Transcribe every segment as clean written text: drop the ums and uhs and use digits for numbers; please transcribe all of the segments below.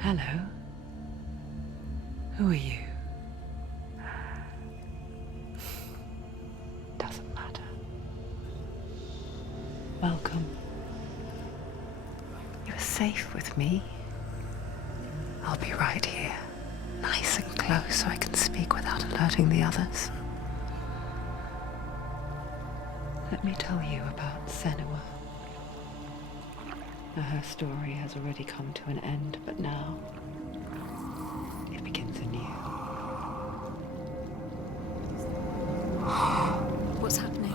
Hello. Who are you? Doesn't matter. Welcome. You're safe with me. I'll be right here, nice and close so I can speak without alerting the others. Let me tell you about Senua. Her story has already come to an end, but now it begins anew. What's happening?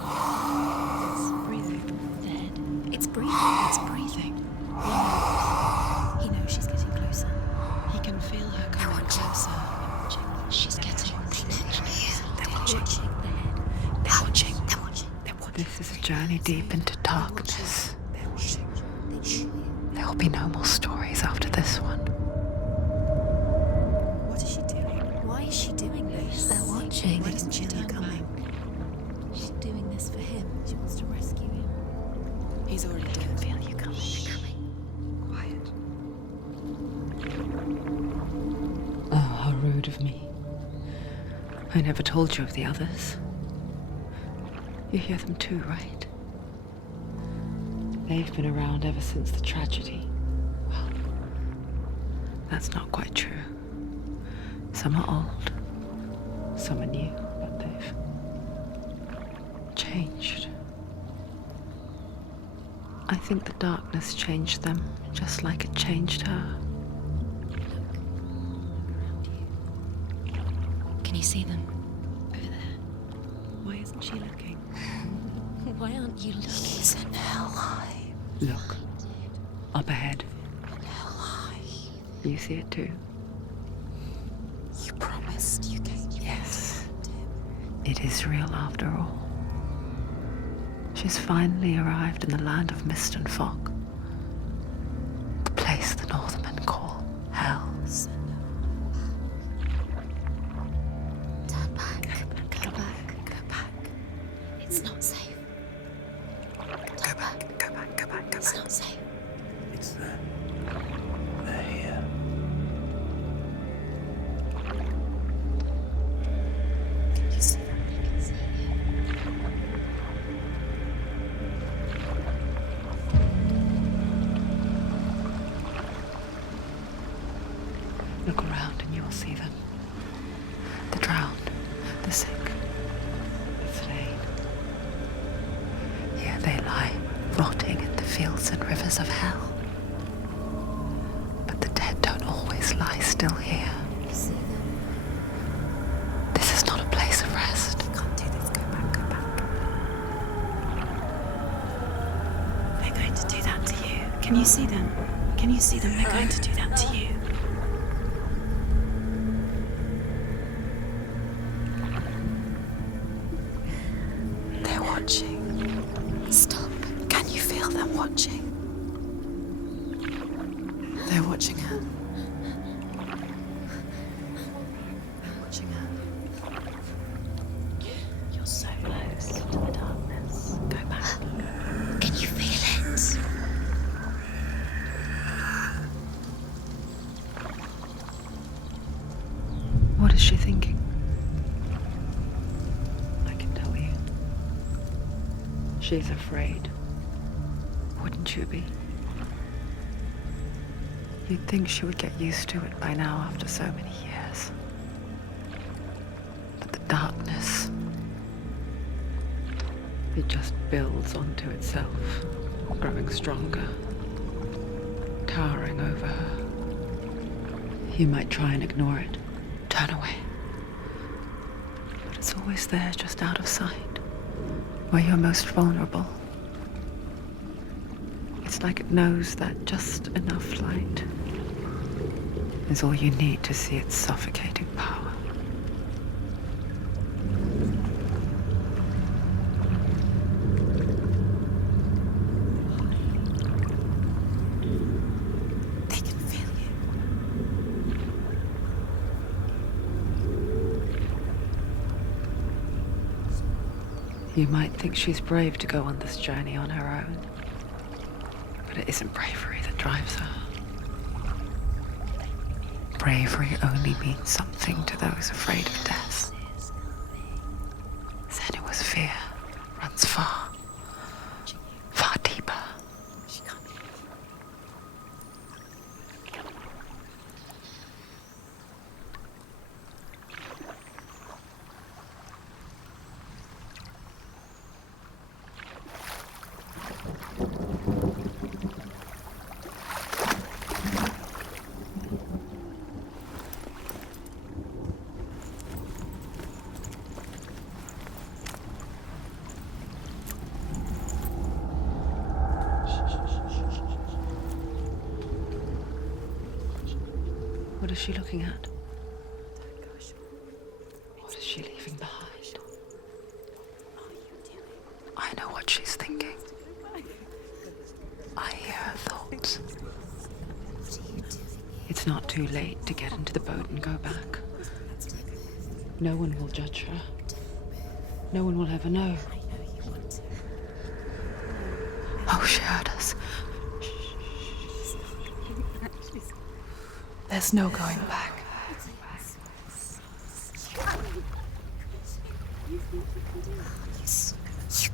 It's breathing. Dead. It's breathing. It's breathing. He knows she's getting closer. He can feel her coming closer. She's getting closer. They're watching. They're watching. They're watching. They're watching. This is a journey deep into darkness. They're watching. There will be no more stories after this one. What is she doing? Why is she doing this? They're watching. Why doesn't she turn back? She's doing this for him. She wants to rescue him. He's already dead. I feel you coming. Quiet. Oh, how rude of me. I never told you of the others. You hear them too, right? They've been around ever since the tragedy. Well, that's not quite true. Some are old, some are new, but they've changed. I think the darkness changed them, just like it changed her. Can you see them? Over there. Why isn't she looking? Why aren't you looking? He's in Hellblade. Look, up ahead. Hellblade. You see it too? You promised you gave me. Yes. It is real after all. She's finally arrived in the land of mist and fog. The place the Northermen call Hell. Turn back. Go back. Go back. It's not safe. Go back. Go back. Go back. Go It's back. not safe. It's them. They're here. You see them? I can see Look around and you'll see them. The drowned, the sick, the slain. Here they lie, rotting in the fields and rivers of hell. But the dead don't always lie still here. You see them? This is not a place of rest. You can't do this. Go back. Go back. They're going to do that to you. Can you see them? Can you see them? They're going to do that to you. They're watching. Stop. Can you feel them watching? They're watching her. They're watching her. You're so close to the darkness. Go back. Can you feel it? What is she thinking? I can tell you. She's afraid. Wouldn't you be? You'd think she would get used to it by now after so many years. But the darkness, it just builds onto itself, growing stronger, towering over her. You might try and ignore it, turn away. But it's always there, just out of sight, where you're most vulnerable. It's like it knows that just enough light is all you need to see its suffocating power. They can feel you. You might think she's brave to go on this journey on her own, but it isn't bravery that drives her. bravery only means something to those afraid of death. Senua's fear runs far, far deeper. What is she looking at? What is she leaving behind? I know what she's thinking. I hear her thoughts. It's not too late to get into the boat and go back. No one will judge her. No one will ever know. Oh, she heard us. There's no going back. You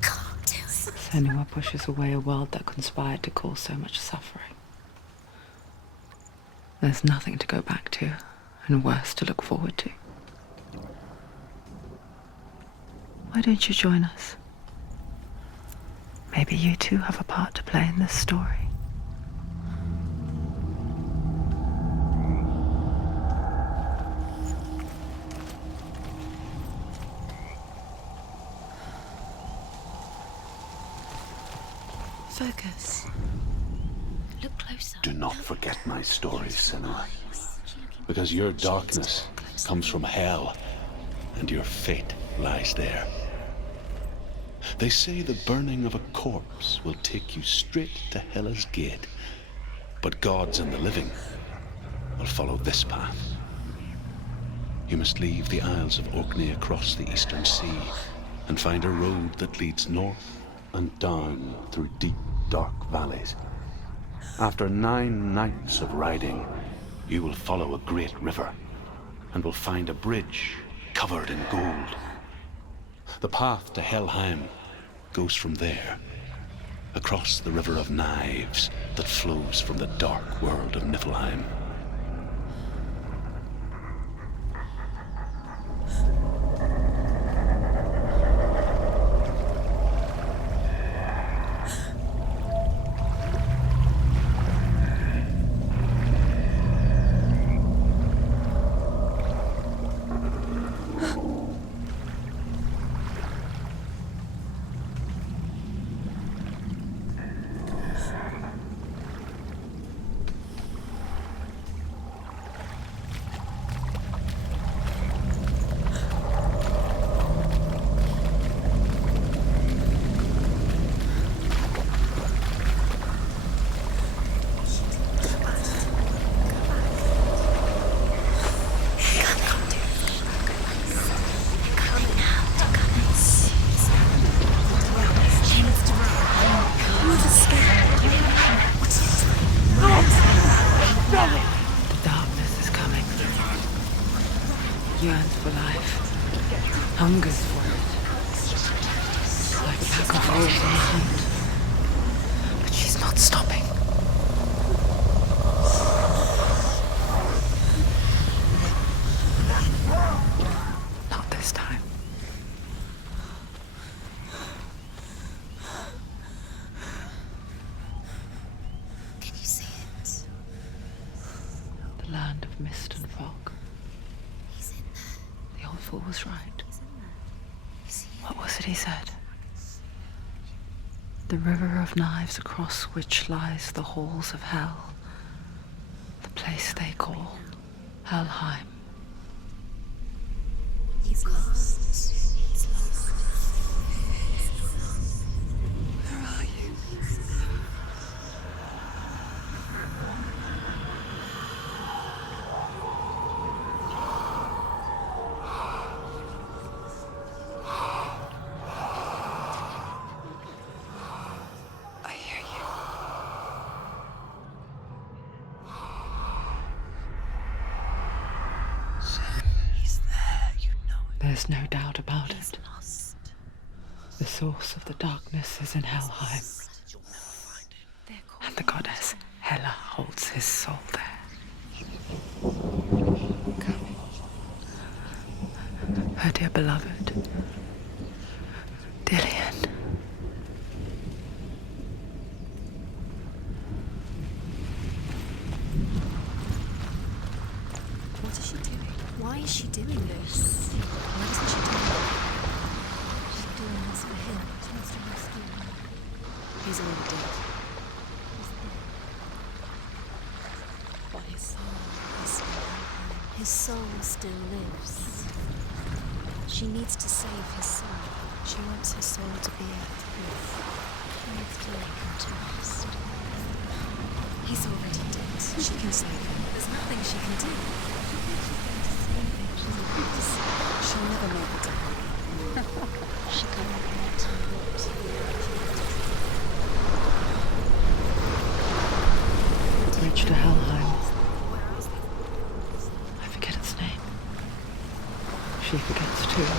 can't do it. Senua pushes away a world that conspired to cause so much suffering. There's nothing to go back to, and worse to look forward to. Why don't you join us? Maybe you too have a part to play in this story. Focus. Look closer. Do not forget my stories, Senua. Because your darkness comes from hell, and your fate lies there. They say the burning of a corpse will take you straight to Hela's gate, but gods and the living will follow this path. You must leave the Isles of Orkney across the eastern sea and find a road that leads north and down through deep, dark valleys. After 9 nights of riding, you will follow a great river and will find a bridge covered in gold. The path to Helheim goes from there, across the River of Knives that flows from the dark world of Niflheim. Yearns for life, hungers for it, like a pack of wolves on the hunt. But she's not stopping. Not this time. Can you see it? The land of mist and fog. He's in there. The old fool was right. He's in there. You see it? What was it he said? The river of knives across which lies the halls of hell. The place they call Helheim. He's lost. He's lost. Where are you? I hear you. There's no doubt about it. The source of the darkness is in Helheim, and the goddess Hela holds his soul there. Her dear beloved, Dillian. What is she doing? Why is she doing this? Why doesn't she do it? She's doing this for him. She wants to rescue him. He's already dead. But his soul is still alive. His soul still lives. She needs to save his soul. She wants her soul to be at peace. She needs to lay him to rest. He's already dead. She can save him. There's nothing she can do. She'll never make it to Helheim. She can't. Bridge to Helheim. I forget its name. She forgets too.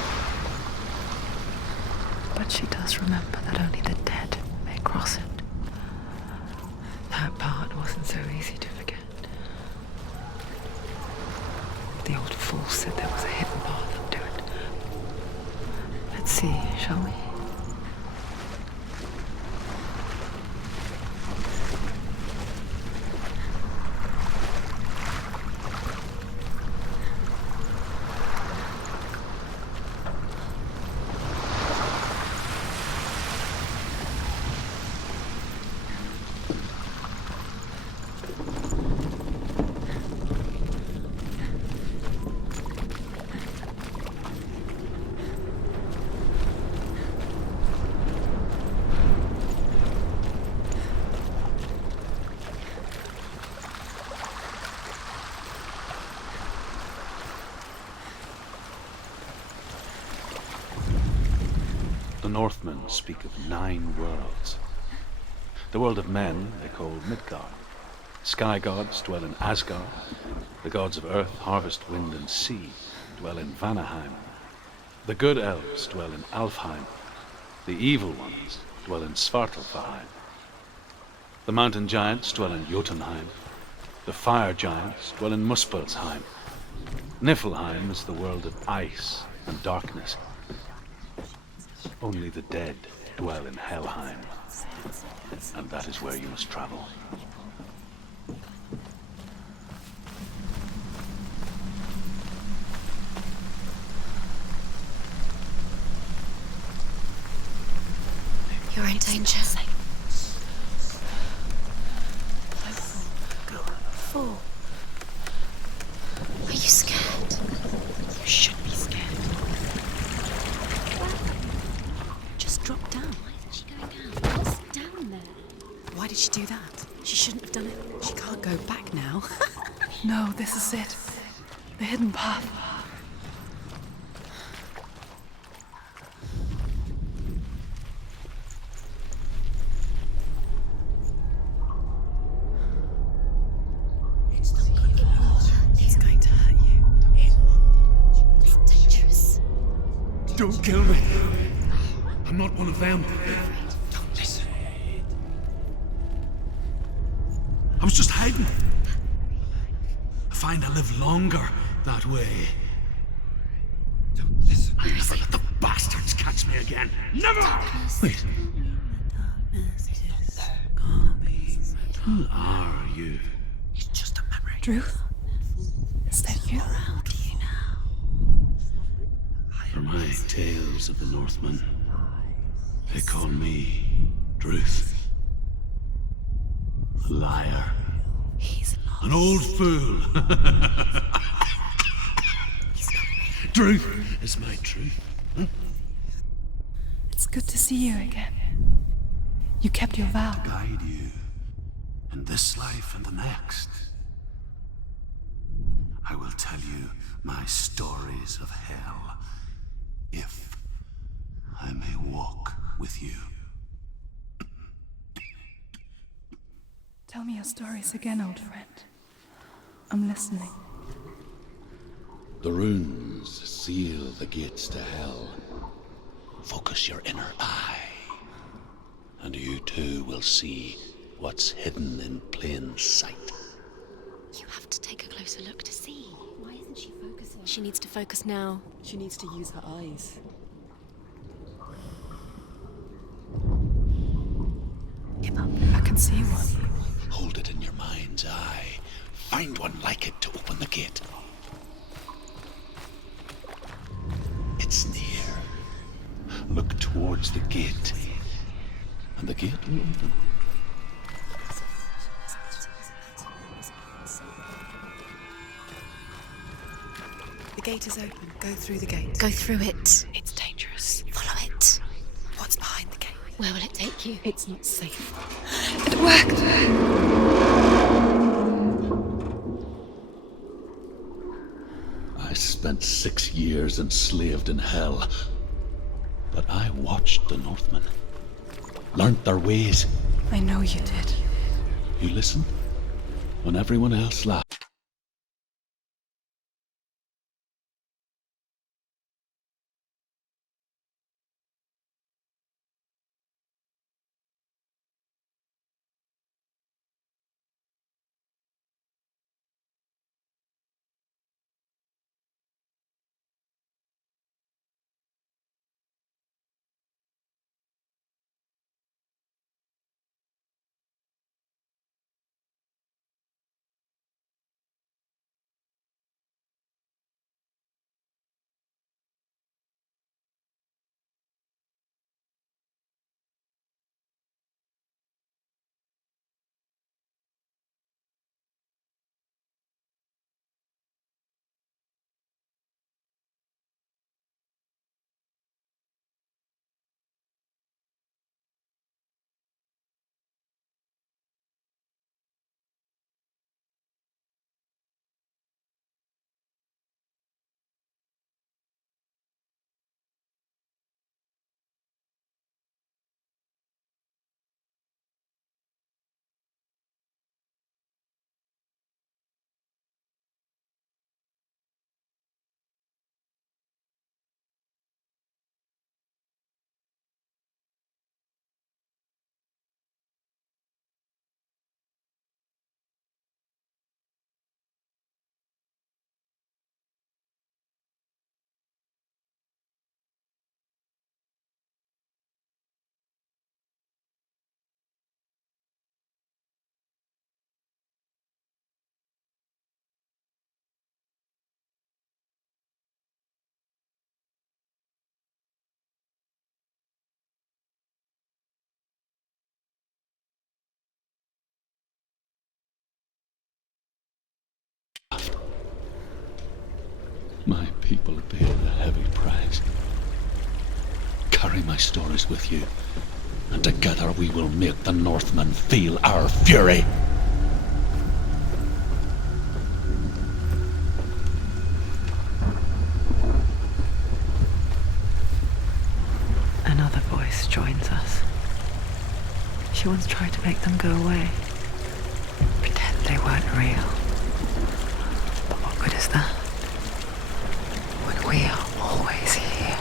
But she does remember that only the dead may cross it. That part wasn't so easy to forget. The old fool said there was a hidden path up to it. Let's see, shall we? The Northmen speak of 9 worlds. The world of men they call Midgard. Sky gods dwell in Asgard. The gods of earth, harvest, wind, and sea dwell in Vanaheim. The good elves dwell in Alfheim. The evil ones dwell in Svartalfheim. The mountain giants dwell in Jotunheim. The fire giants dwell in Muspelheim. Niflheim is the world of ice and darkness. Only the dead dwell in Helheim, and that is where you must travel. You're in danger. Four. Are you scared? You should be scared. Just drop down. Why isn't she going down? What's down there? Why did she do that? She shouldn't have done it. She can't go back now. No, this is it. The hidden path. He's going to hurt you. It's dangerous. Don't kill me. I'm not one of them. Don't listen. I was just hiding. I find I live longer that way. Don't listen. I'll never let the bastards catch me again. Never! Wait. Who are you? It's just a memory. Druth? Is that you? How do you know? For my tales of the Northmen, they call me Druth. A liar. He's lost. An old fool. Druth is my truth. Huh? It's good to see you again. You kept your vow. Guide you in this life and the next. I will tell you my stories of hell, if I may walk with you. Tell me your stories again, old friend. I'm listening. The runes seal the gates to hell, focus your inner eye, and you too will see what's hidden in plain sight. You have to take a closer look to see. Why isn't she focusing? She needs to focus now. She needs to use her eyes. Give up. I can see one. Hold it in your mind's eye. Find one like it to open the gate. It's near. Look towards the gate, and the gate will open. The gate is open. Go through the gate. Go through it. It's dangerous. Follow it. What's behind the gate? Where will it take you? It's not safe. It worked! I spent 6 years enslaved in hell, but I watched the Northmen, learnt their ways. I know you did. You listened when everyone else laughed. My people paid a heavy price. Carry my stories with you, and together we will make the Northmen feel our fury. Another voice joins us. She once tried to make them go away. Pretend they weren't real. But what good is that? When we are always here.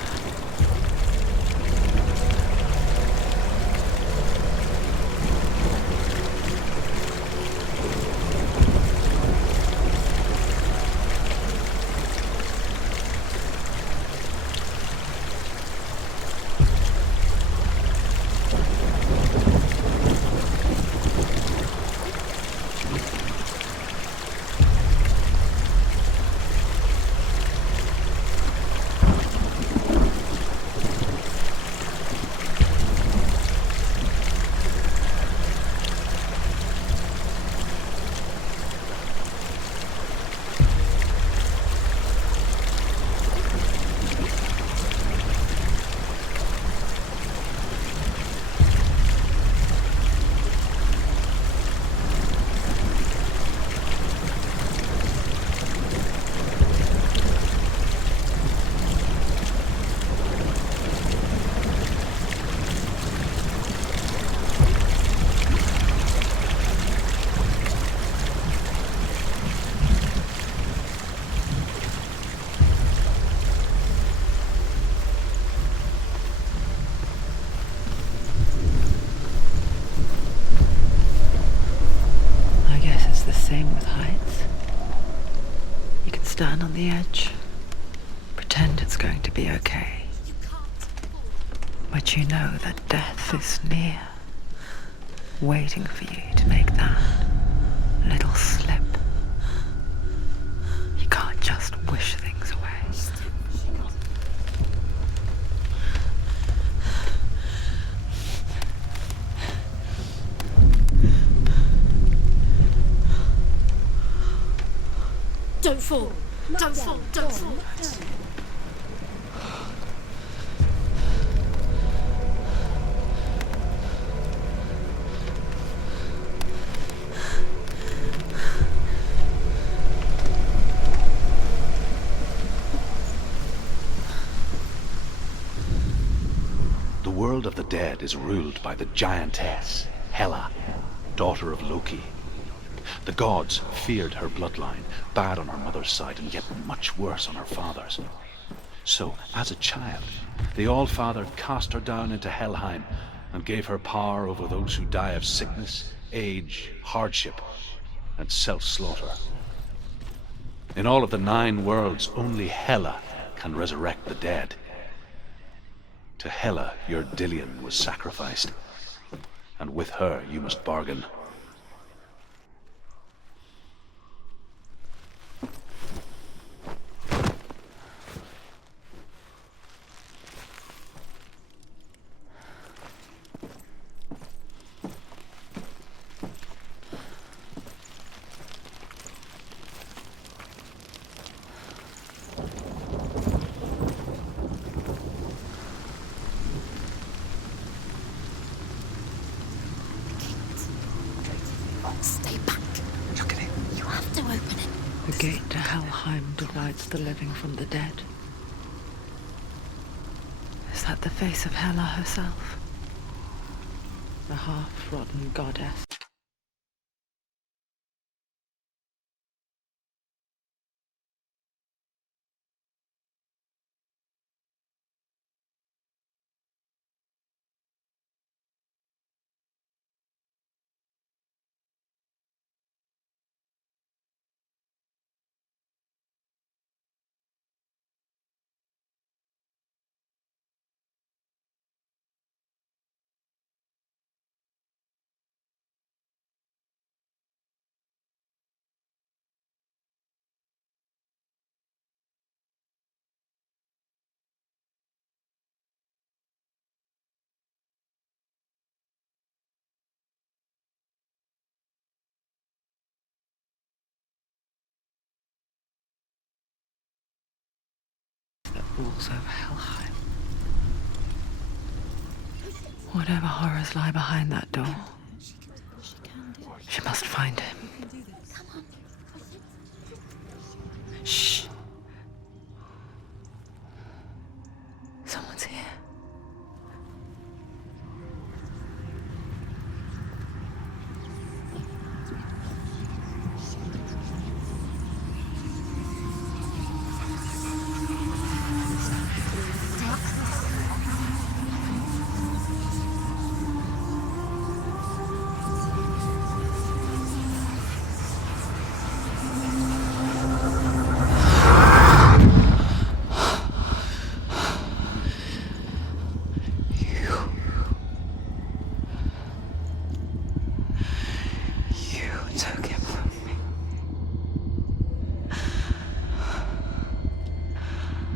stand on the edge. Pretend it's going to be okay. But you know that death is near, waiting for you to make that little slip. You can't just wish things away. Don't fall! Don't fall! Don't fall! The world of the dead is ruled by the giantess, Hela, daughter of Loki. The gods feared her bloodline, bad on her mother's side and yet much worse on her father's. So, as a child, the All-Father cast her down into Helheim and gave her power over those who die of sickness, age, hardship, and self-slaughter. In all of the 9 worlds, only Hela can resurrect the dead. To Hela, your Dillion was sacrificed, and with her you must bargain. Stay back. Look at it. You have to open it. The gate to Helheim divides the living from the dead. Is that the face of Hela herself? The half-rotten goddess. That rules over Helheim. Whatever horrors lie behind that door, she must find him. Shh. Someone's here. Took him from me.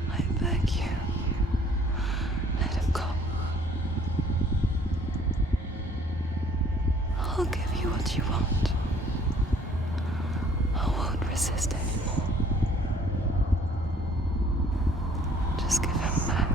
I beg you, let him go. I'll give you what you want. I won't resist anymore. Just give him back.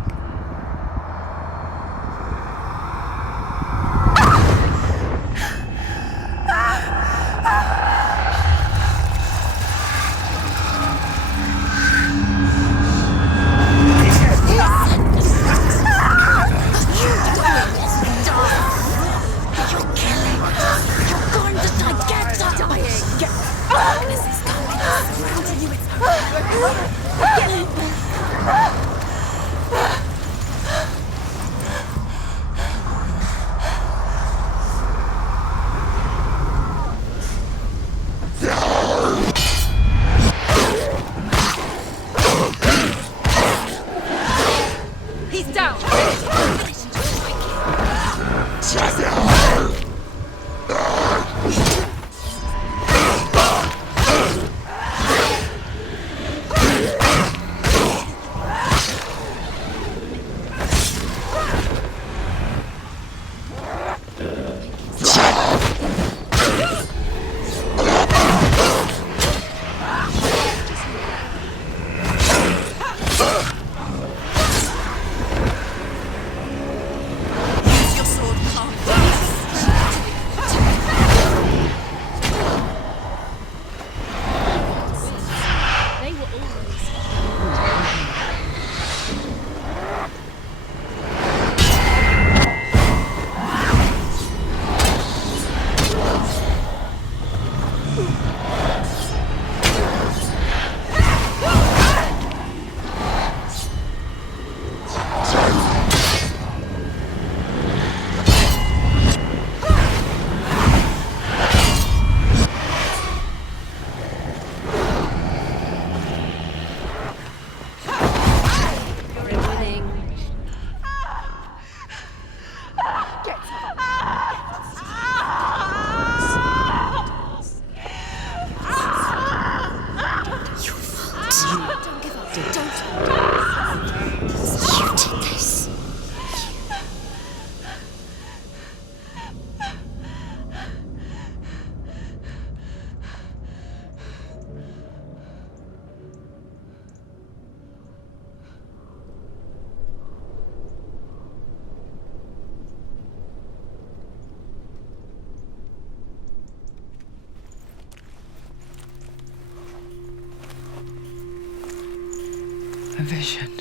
A vision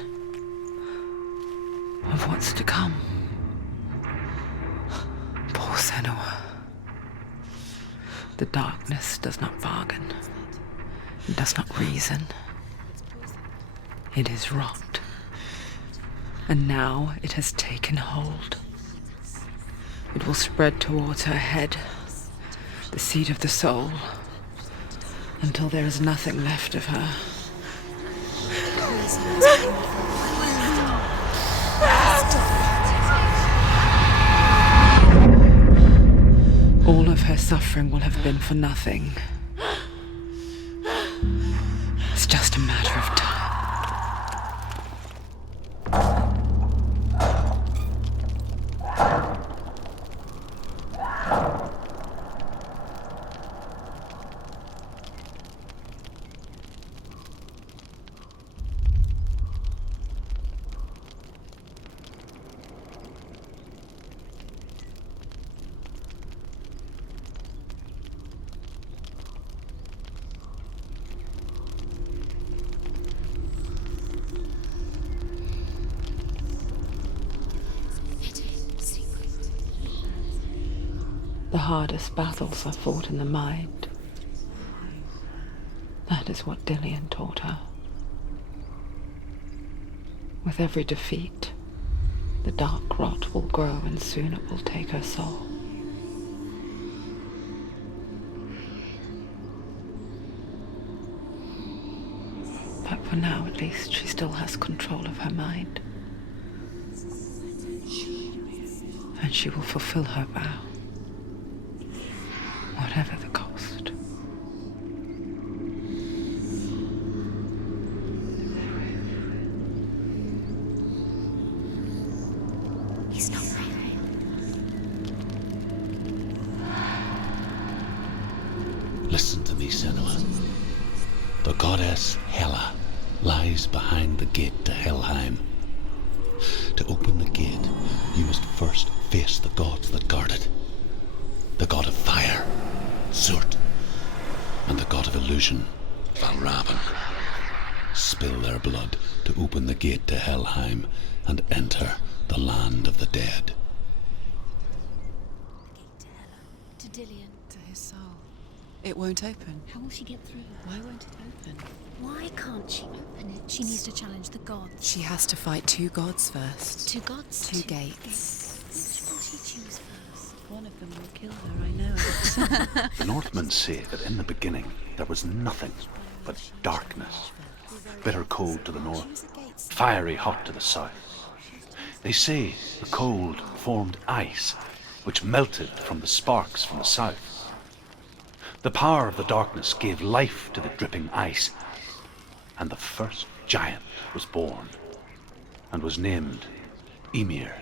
of what's to come. Poor Senua. The darkness does not bargain. It does not reason. It is wrought. And now it has taken hold. It will spread towards her head, the seat of the soul, until there is nothing left of her. All of her suffering will have been for nothing. It's just a matter of time. The hardest battles are fought in the mind. That is what Dillian taught her. With every defeat, the dark rot will grow and soon it will take her soul. But for now, at least, she still has control of her mind. And she will fulfill her vow. Whatever the cost. He's not right. Listen to me, Senua. The goddess Hela lies behind the gate to Helheim. To open the gate, you must first face the gods that guard it. The god of fire, Surt, and the god of illusion, Valravan. Spill their blood to open the gate to Helheim and enter the land of the dead. To Dillian. To his soul. It won't open. How will she get through? Why won't it open? Why can't she open it? She needs to challenge the gods. She has to fight two gods first. Two gods? Two gates. Which will she choose first? One of them will kill her, I know. The Northmen say that in the beginning there was nothing but darkness. Bitter cold to the north, fiery hot to the south. They say the cold formed ice, which melted from the sparks from the south. The power of the darkness gave life to the dripping ice, and the first giant was born, and was named Ymir.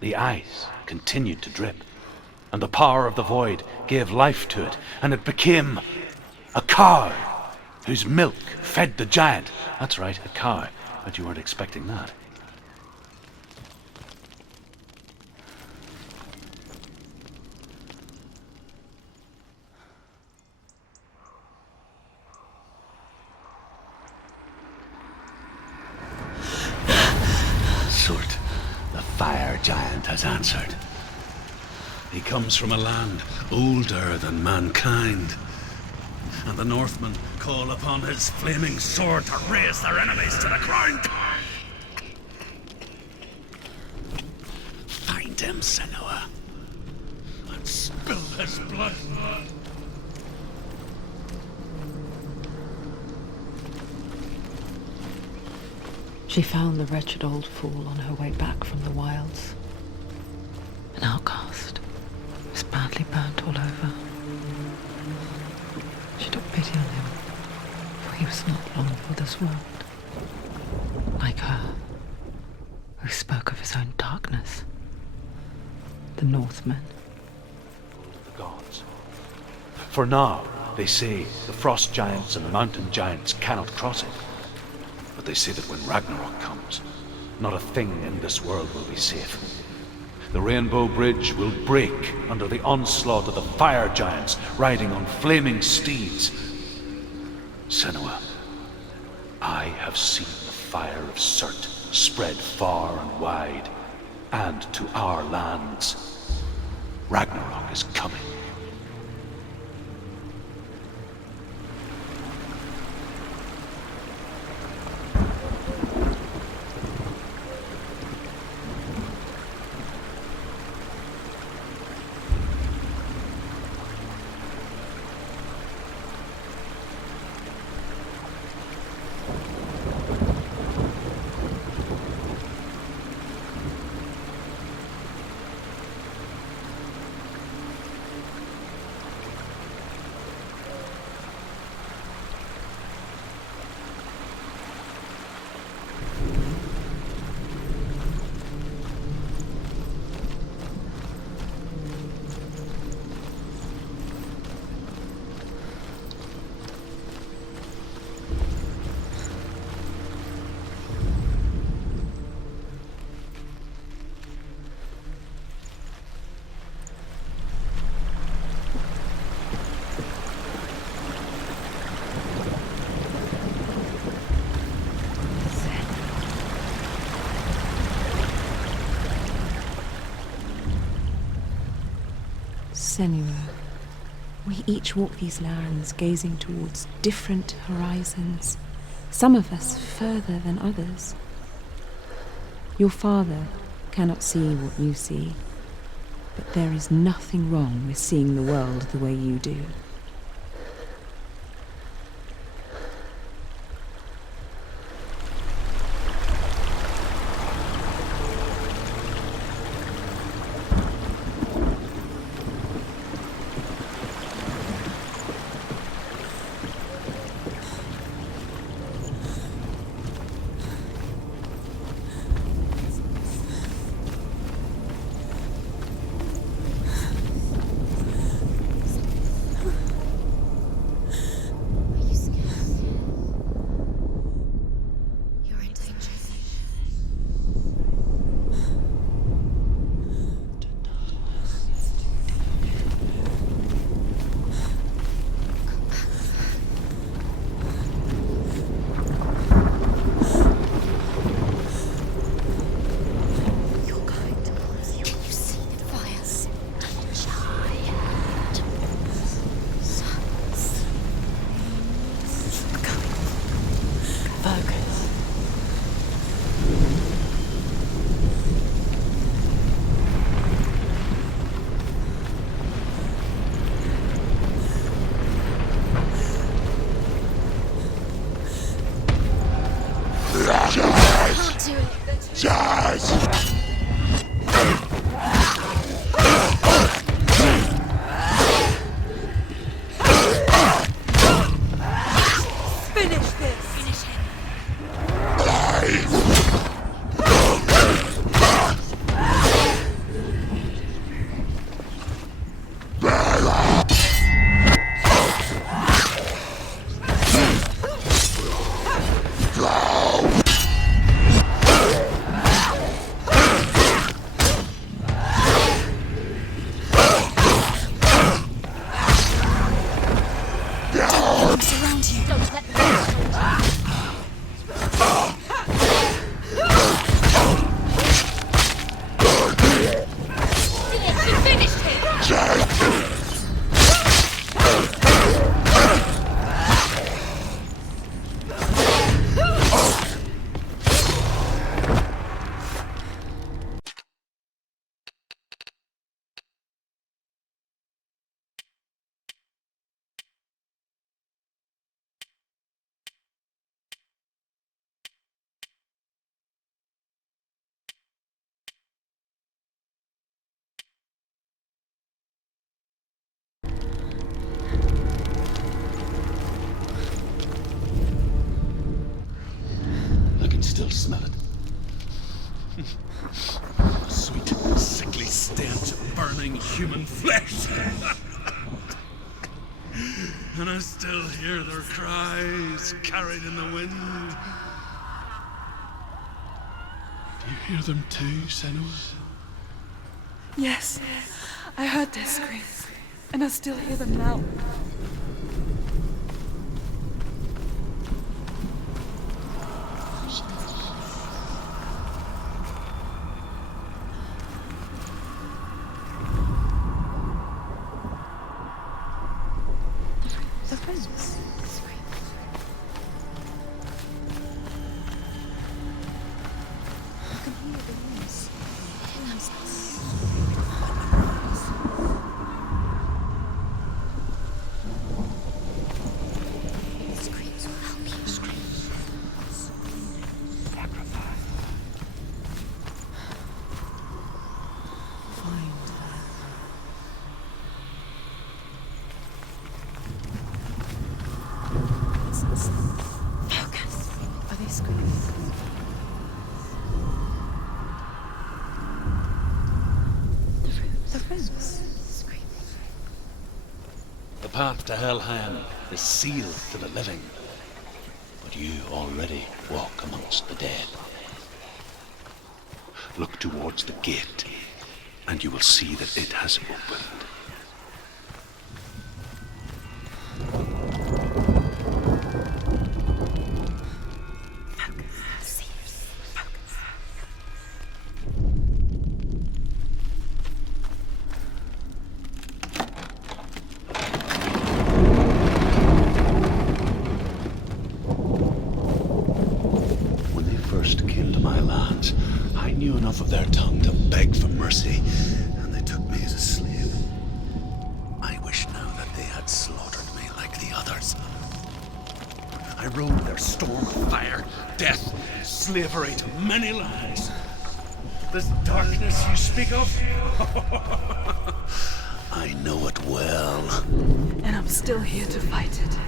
The ice continued to drip, and the power of the void gave life to it, and it became a cow, whose milk fed the giant. That's right, a cow. But you weren't expecting that. Surt, the fire giant, has answered. He comes from a land older than mankind, and the Northmen call upon his flaming sword to raise their enemies to the ground. Find him, Senua, and spill his blood. She found the wretched old fool on her way back from the wilds. An outcast. Was badly burnt all over. She took pity on him, for he was not long for this world. Like her, who spoke of his own darkness. The Northmen. The gods. For now, they say, the frost giants and the mountain giants cannot cross it. But they say that when Ragnarok comes, not a thing in this world will be safe. The Rainbow Bridge will break under the onslaught of the fire giants riding on flaming steeds. Senua, I have seen the fire of Surt spread far and wide, and to our lands. Ragnarok is coming. Senua, we each walk these lands gazing towards different horizons, some of us further than others. Your father cannot see what you see, but there is nothing wrong with seeing the world the way you do. Still smell it. A sweet, sickly stench of burning human flesh. And I still hear their cries carried in the wind. Do you hear them too, Senua? Yes, I heard their screams, and I still hear them now. path to Helheim is sealed to the living, but you already walk amongst the dead. Look towards the gate, and you will see that it has opened. When they first came to my lands, I knew enough of their tongue to beg for mercy, and they took me as a slave. I wish now that they had slaughtered me like the others. I rode their storm of fire, death, and slavery to many lies. This darkness you speak of? I know it well. And I'm still here to fight it.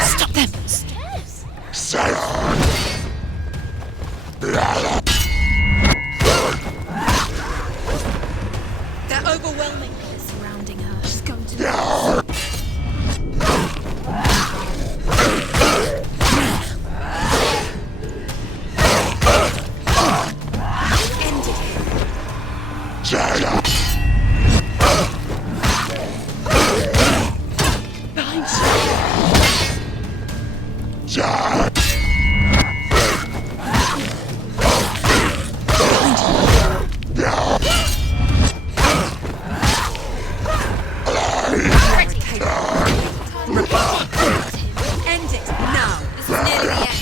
Stop them! They're overwhelming. They're surrounding her. She's going to lose. Ended it. End it now. This is nearly the end.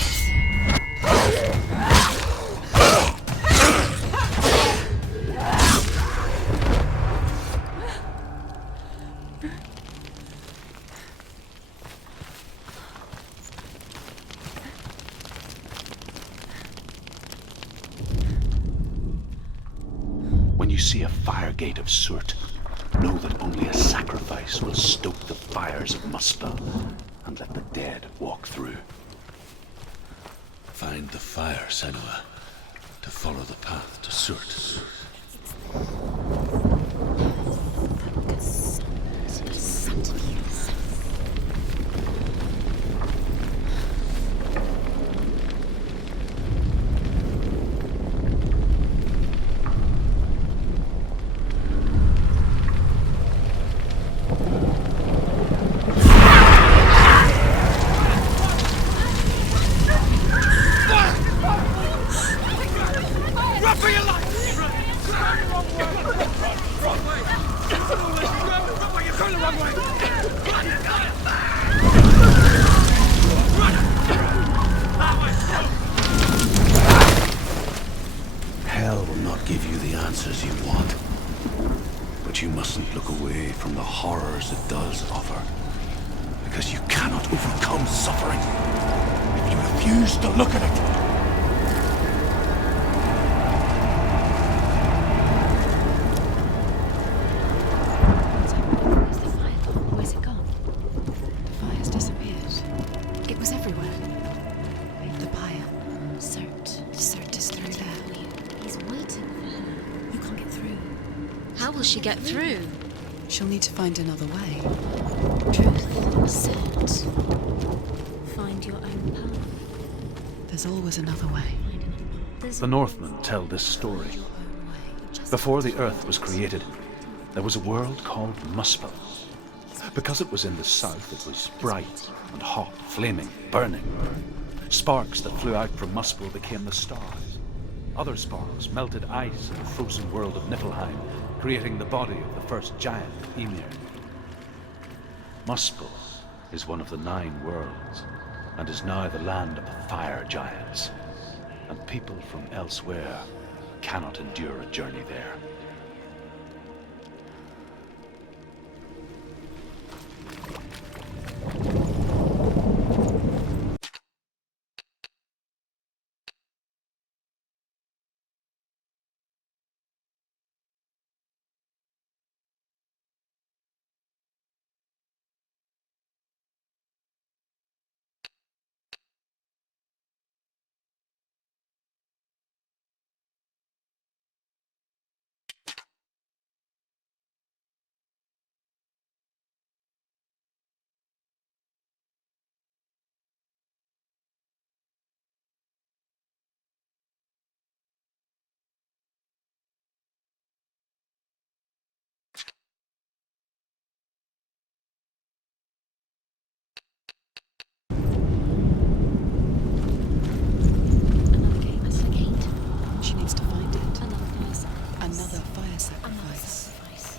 When you see a fire gate of soot, know that only a sacrifice will stoke the fires of Muspel and let the dead walk through. Find the fire, Senua, to follow the path to Surt. Hell will not give you the answers you want, but you mustn't look away from the horrors it does offer, because you cannot overcome suffering if you refuse to look at it. Where's the fire gone? Where's it gone? The fire's disappeared. It was everywhere. The pyre. Cert is through there. He's waiting for her. You can't get through. How will she get through? She'll need to find another way. Truth, scent. Find your own path. There's always another way. Find another path. The Northmen tell this story. Before the earth was created, there was a world called Muspel. Because it was in the south, it was bright and hot, flaming, burning. Sparks that flew out from Muspel became the stars. Other sparks melted ice in the frozen world of Niflheim, creating the body of the first giant, Ymir. Muspel is one of the 9 worlds, and is now the land of the fire giants. and people from elsewhere cannot endure a journey there. Another gate. Another gate. She needs to find it. Another fire sacrifice. Another fire Another sacrifice. sacrifice.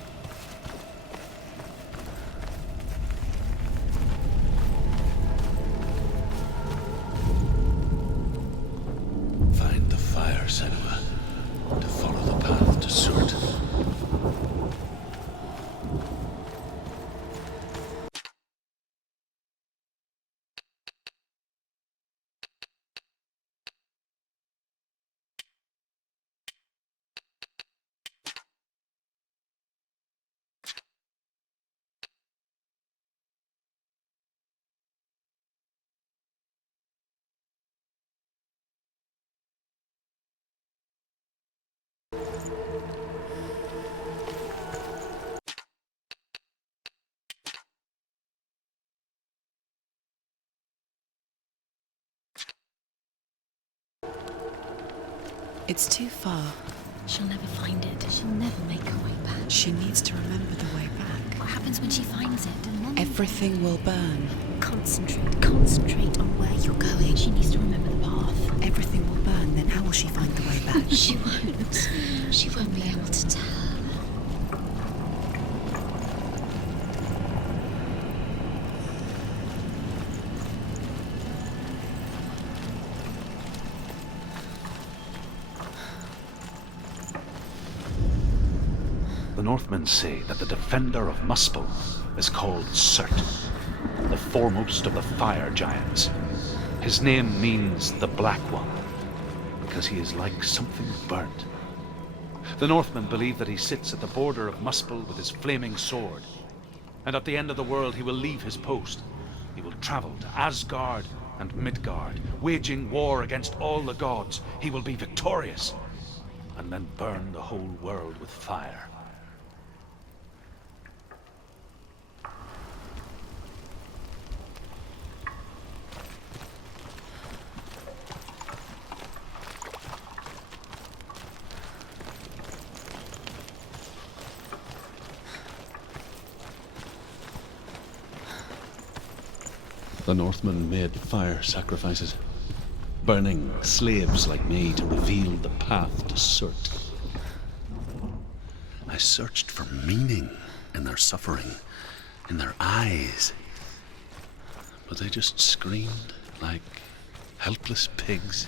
Find the fire, Senua, to follow the path to Surt. It's too far. She'll never find it. She'll never make her way back. She needs to remember the way back. What happens when she finds it? And then Everything will burn. Concentrate on where you're going. She needs to remember the path. Everything will burn, then how will she find the way back? She won't. She won't be able to tell. The Northmen say that the defender of Muspel is called Surt, the foremost of the fire giants. His name means the Black One, because he is like something burnt. The Northmen believe that he sits at the border of Muspel with his flaming sword, and at the end of the world he will leave his post. He will travel to Asgard and Midgard, waging war against all the gods. He will be victorious, and then burn the whole world with fire. The Northmen made fire sacrifices, burning slaves like me to reveal the path to Surt. I searched for meaning in their suffering, in their eyes. But they just screamed like helpless pigs.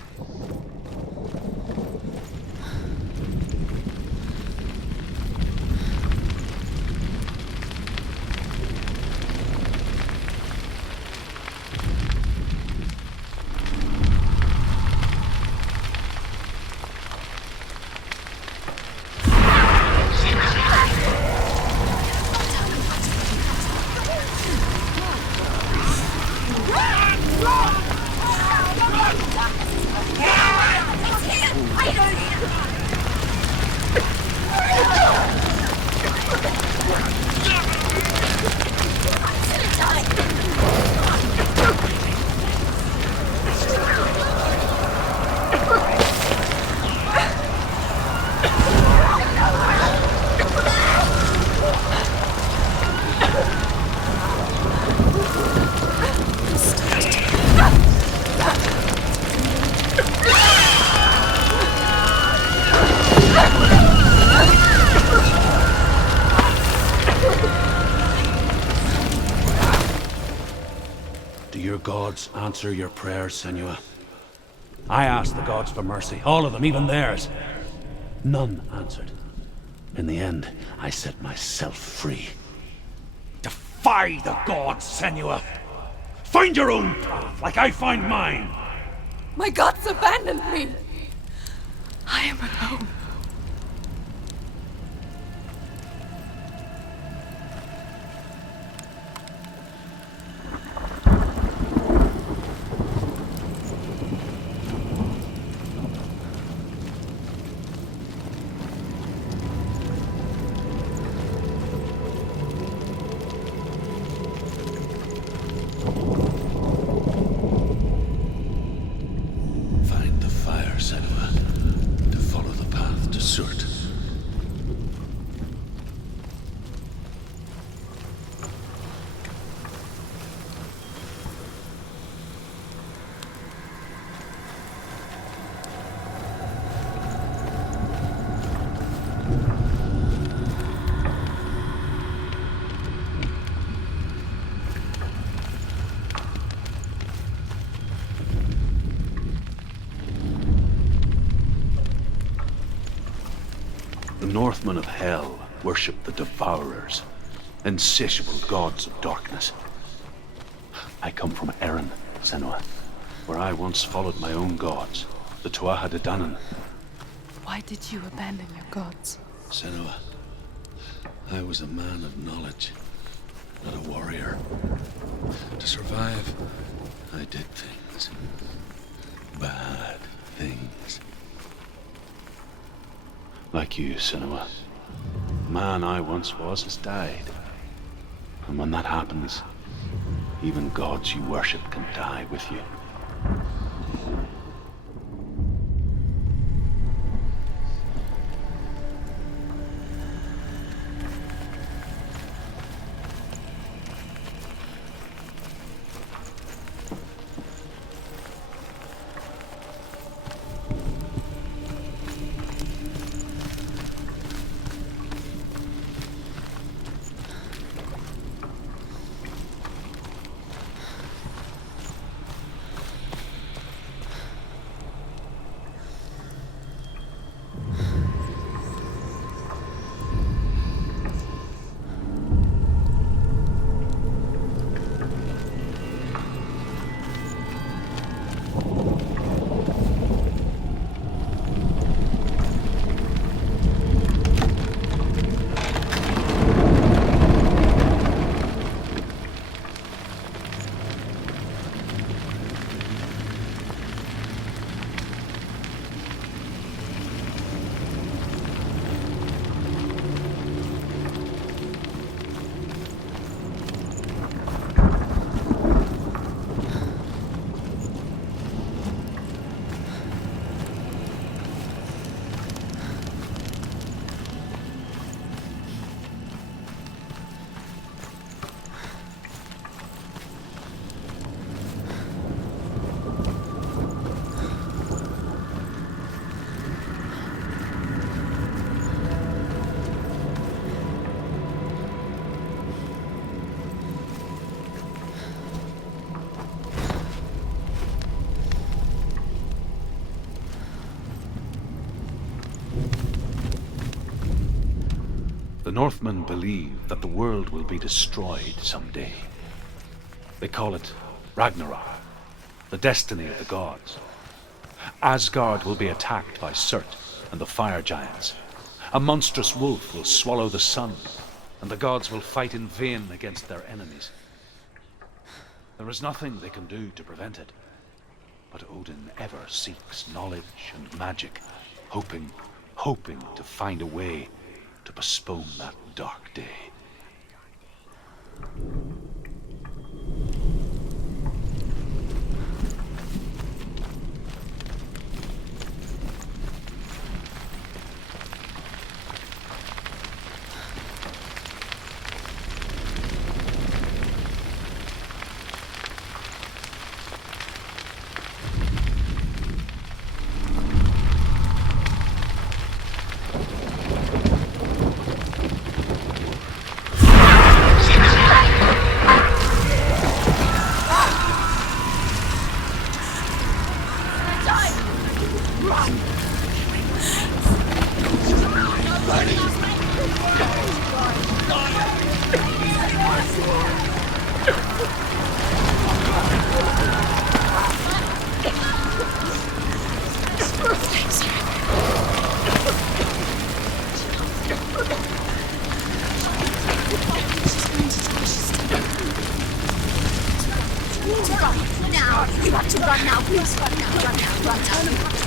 Do your gods answer your prayers, Senua? I asked the gods for mercy, all of them, even theirs. None answered. In the end, I set myself free. Defy the gods, Senua! Find your own path, like I find mine! My gods abandoned me! I am alone. Find the fire, Senua, to follow the path to Surt. The Northmen of Hell worship the Devourers, insatiable gods of darkness. I come from Erin, Senua, where I once followed my own gods, the Tuatha De Danann. Why did you abandon your gods? Senua, I was a man of knowledge, not a warrior. To survive, I did things. Bad things. Like you, Senua. The man I once was has died. And when that happens, even gods you worship can die with you. The Northmen believe that the world will be destroyed someday. They call it Ragnarok, the destiny of the gods. Asgard will be attacked by Surt and the fire giants. A monstrous wolf will swallow the sun, and the gods will fight in vain against their enemies. There is nothing they can do to prevent it, but Odin ever seeks knowledge and magic, hoping to find a way to postpone that dark day. You have to run now, please run now, run now, run now.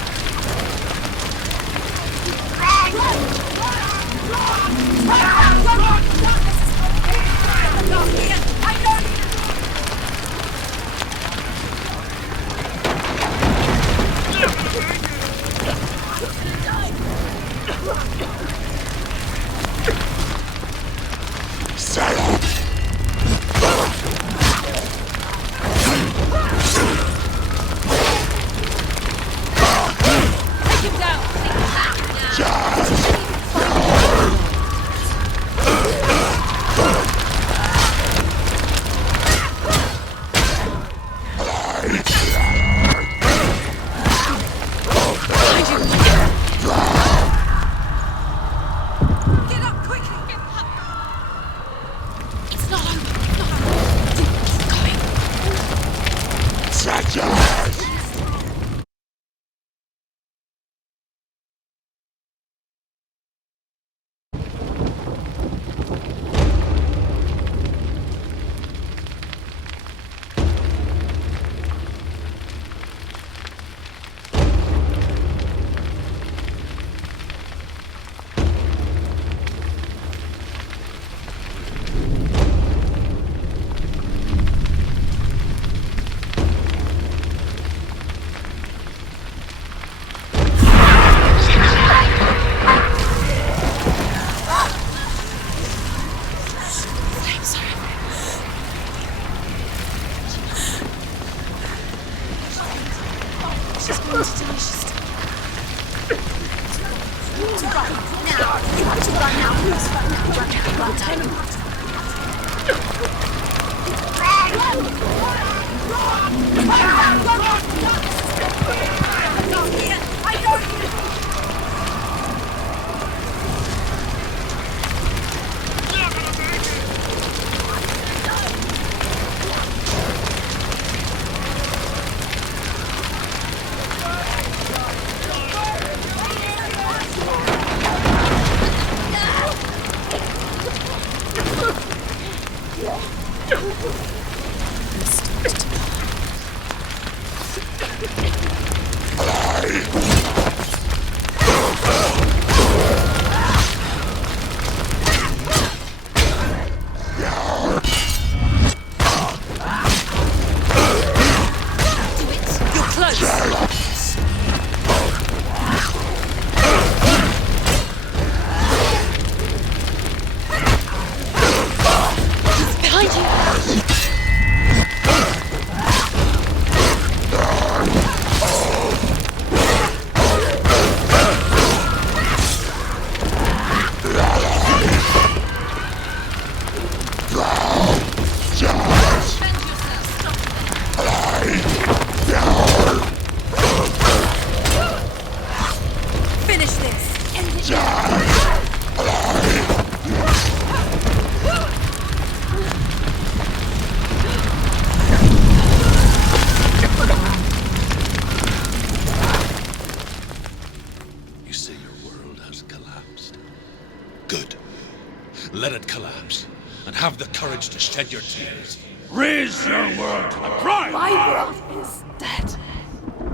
Let it collapse, and have the courage to shed your tears. Raise your world to the pride! My world is dead.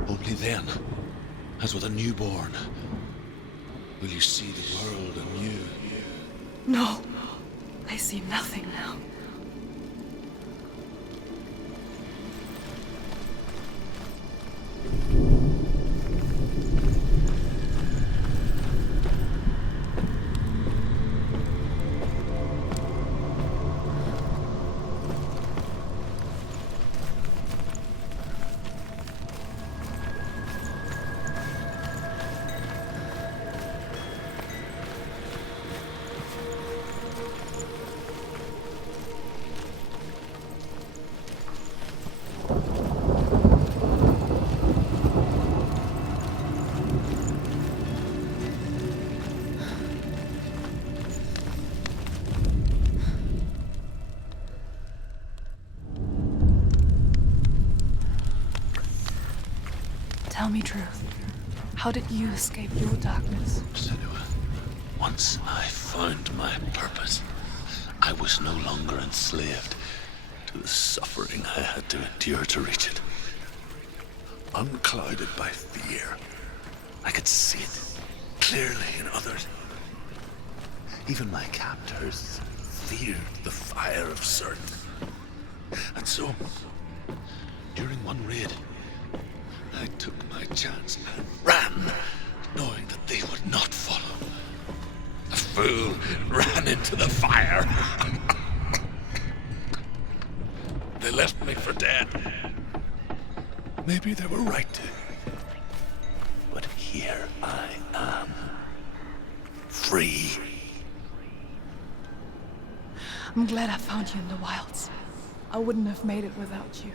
Only then, as with a newborn, will you see the world anew. No, I see nothing now. Tell me truth. How did you escape your darkness? Senua, once I found my purpose, I was no longer enslaved to the suffering I had to endure to reach it. unclouded by fear. I could see it clearly in others. Even my captors feared the fire of Surt. And so, during one raid, I took my chance and ran, knowing that they would not follow. The fool ran into the fire. They left me for dead. Maybe they were right to. But here I am. Free. I'm glad I found you in the wilds. I wouldn't have made it without you.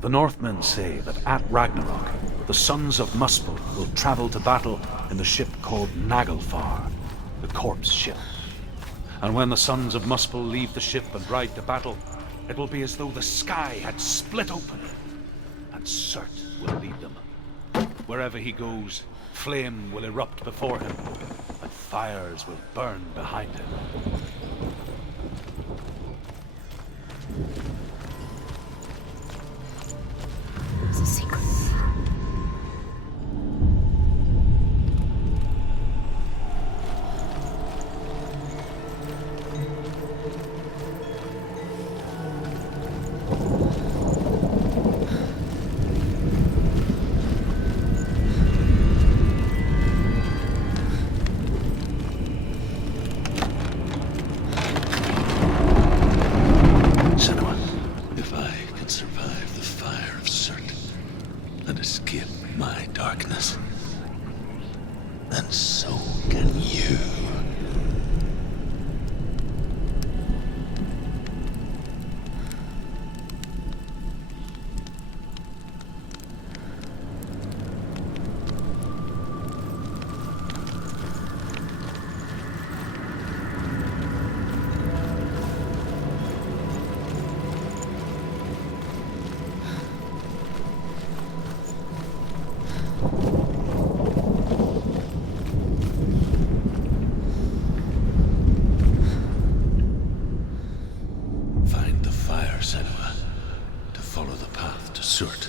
The Northmen say that at Ragnarok, the sons of Muspel will travel to battle in the ship called Naglfar, the corpse ship. And when the sons of Muspel leave the ship and ride to battle, it will be as though the sky had split open, and Surt will lead them. Wherever he goes, flame will erupt before him, and fires will burn behind him. It's a secret. Senua, if I can survive the fire of Surt and escape my darkness, then so can you. Find the fire, Senua, to follow the path to Surt.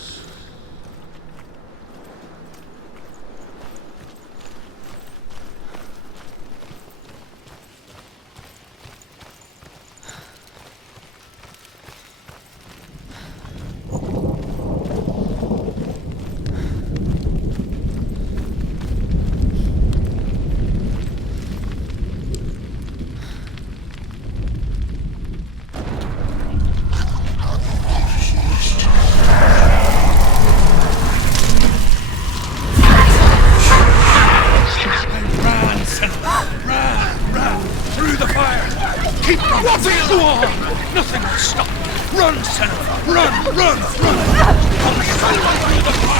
Run through the fire. Keep running. Go on. Nothing will stop. Run, Senua. Run. Through the fire.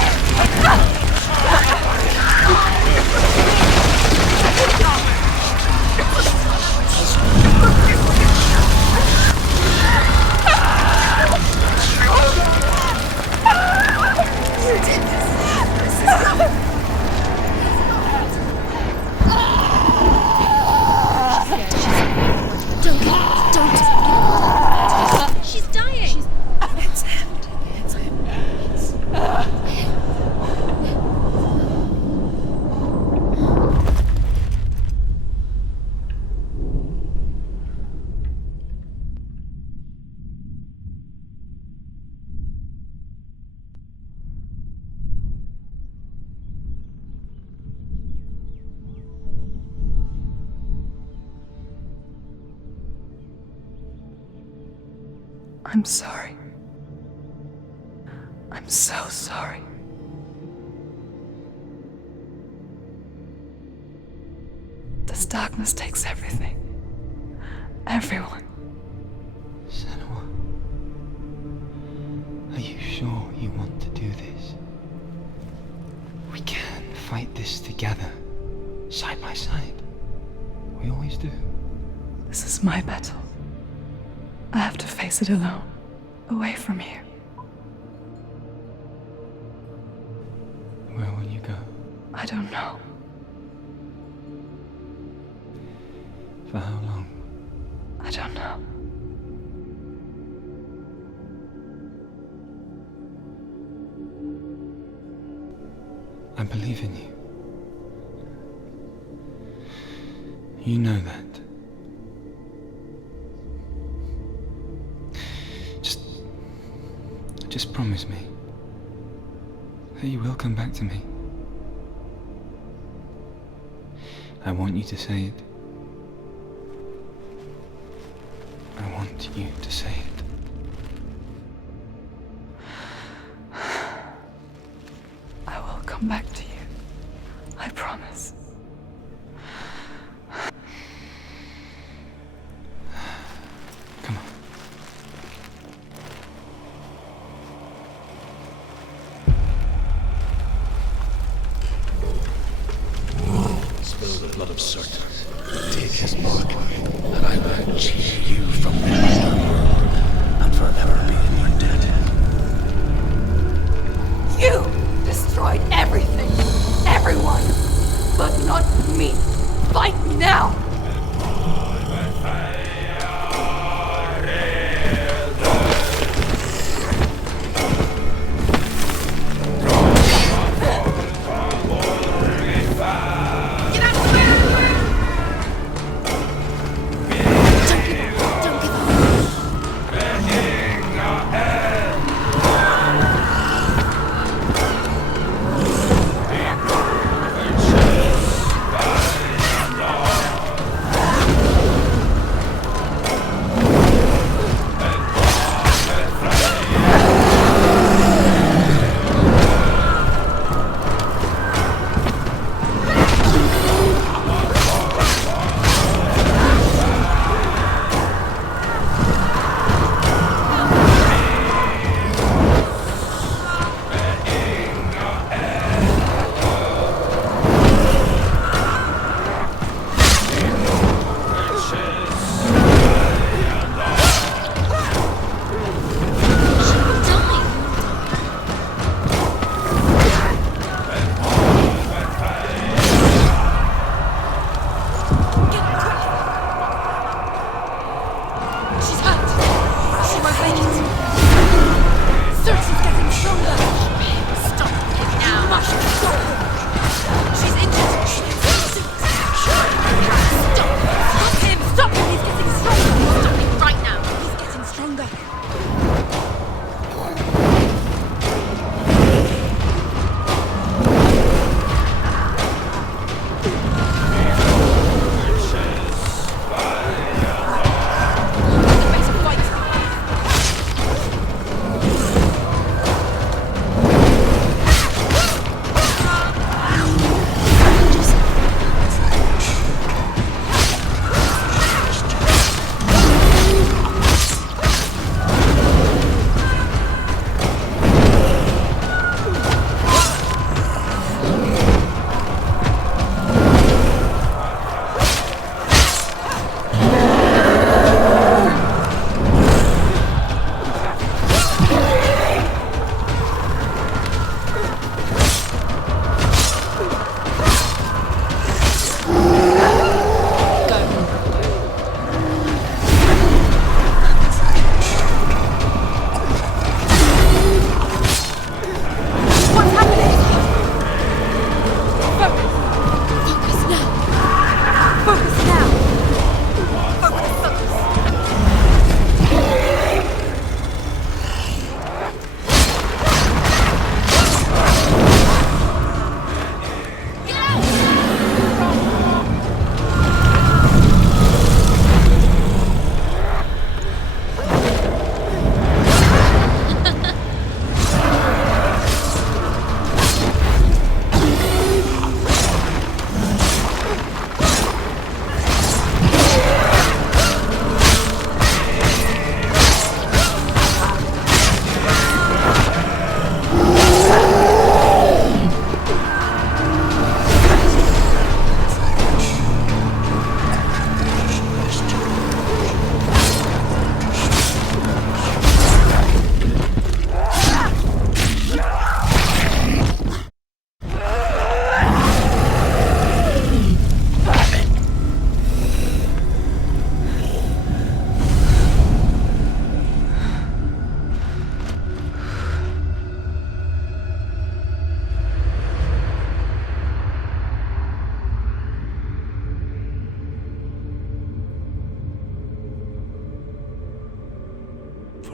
I'm sorry. I'm so sorry. This darkness takes everything. Everyone. Senua, are you sure you want to do this? We can fight this together, side by side. We always do. This is my battle. I have to face it alone, away from here. Where will you go? I don't know. For how long? I don't know. I believe in you. You know that. Just promise me that you will come back to me. I want you to say it. I want you to say it. I will come back to you. I promise. Come on. Spill the blood of Surt. Take his mark, and I will cheat you from the underworld and forever be in your debt. You destroyed everything, everyone, but not me. Fight me now!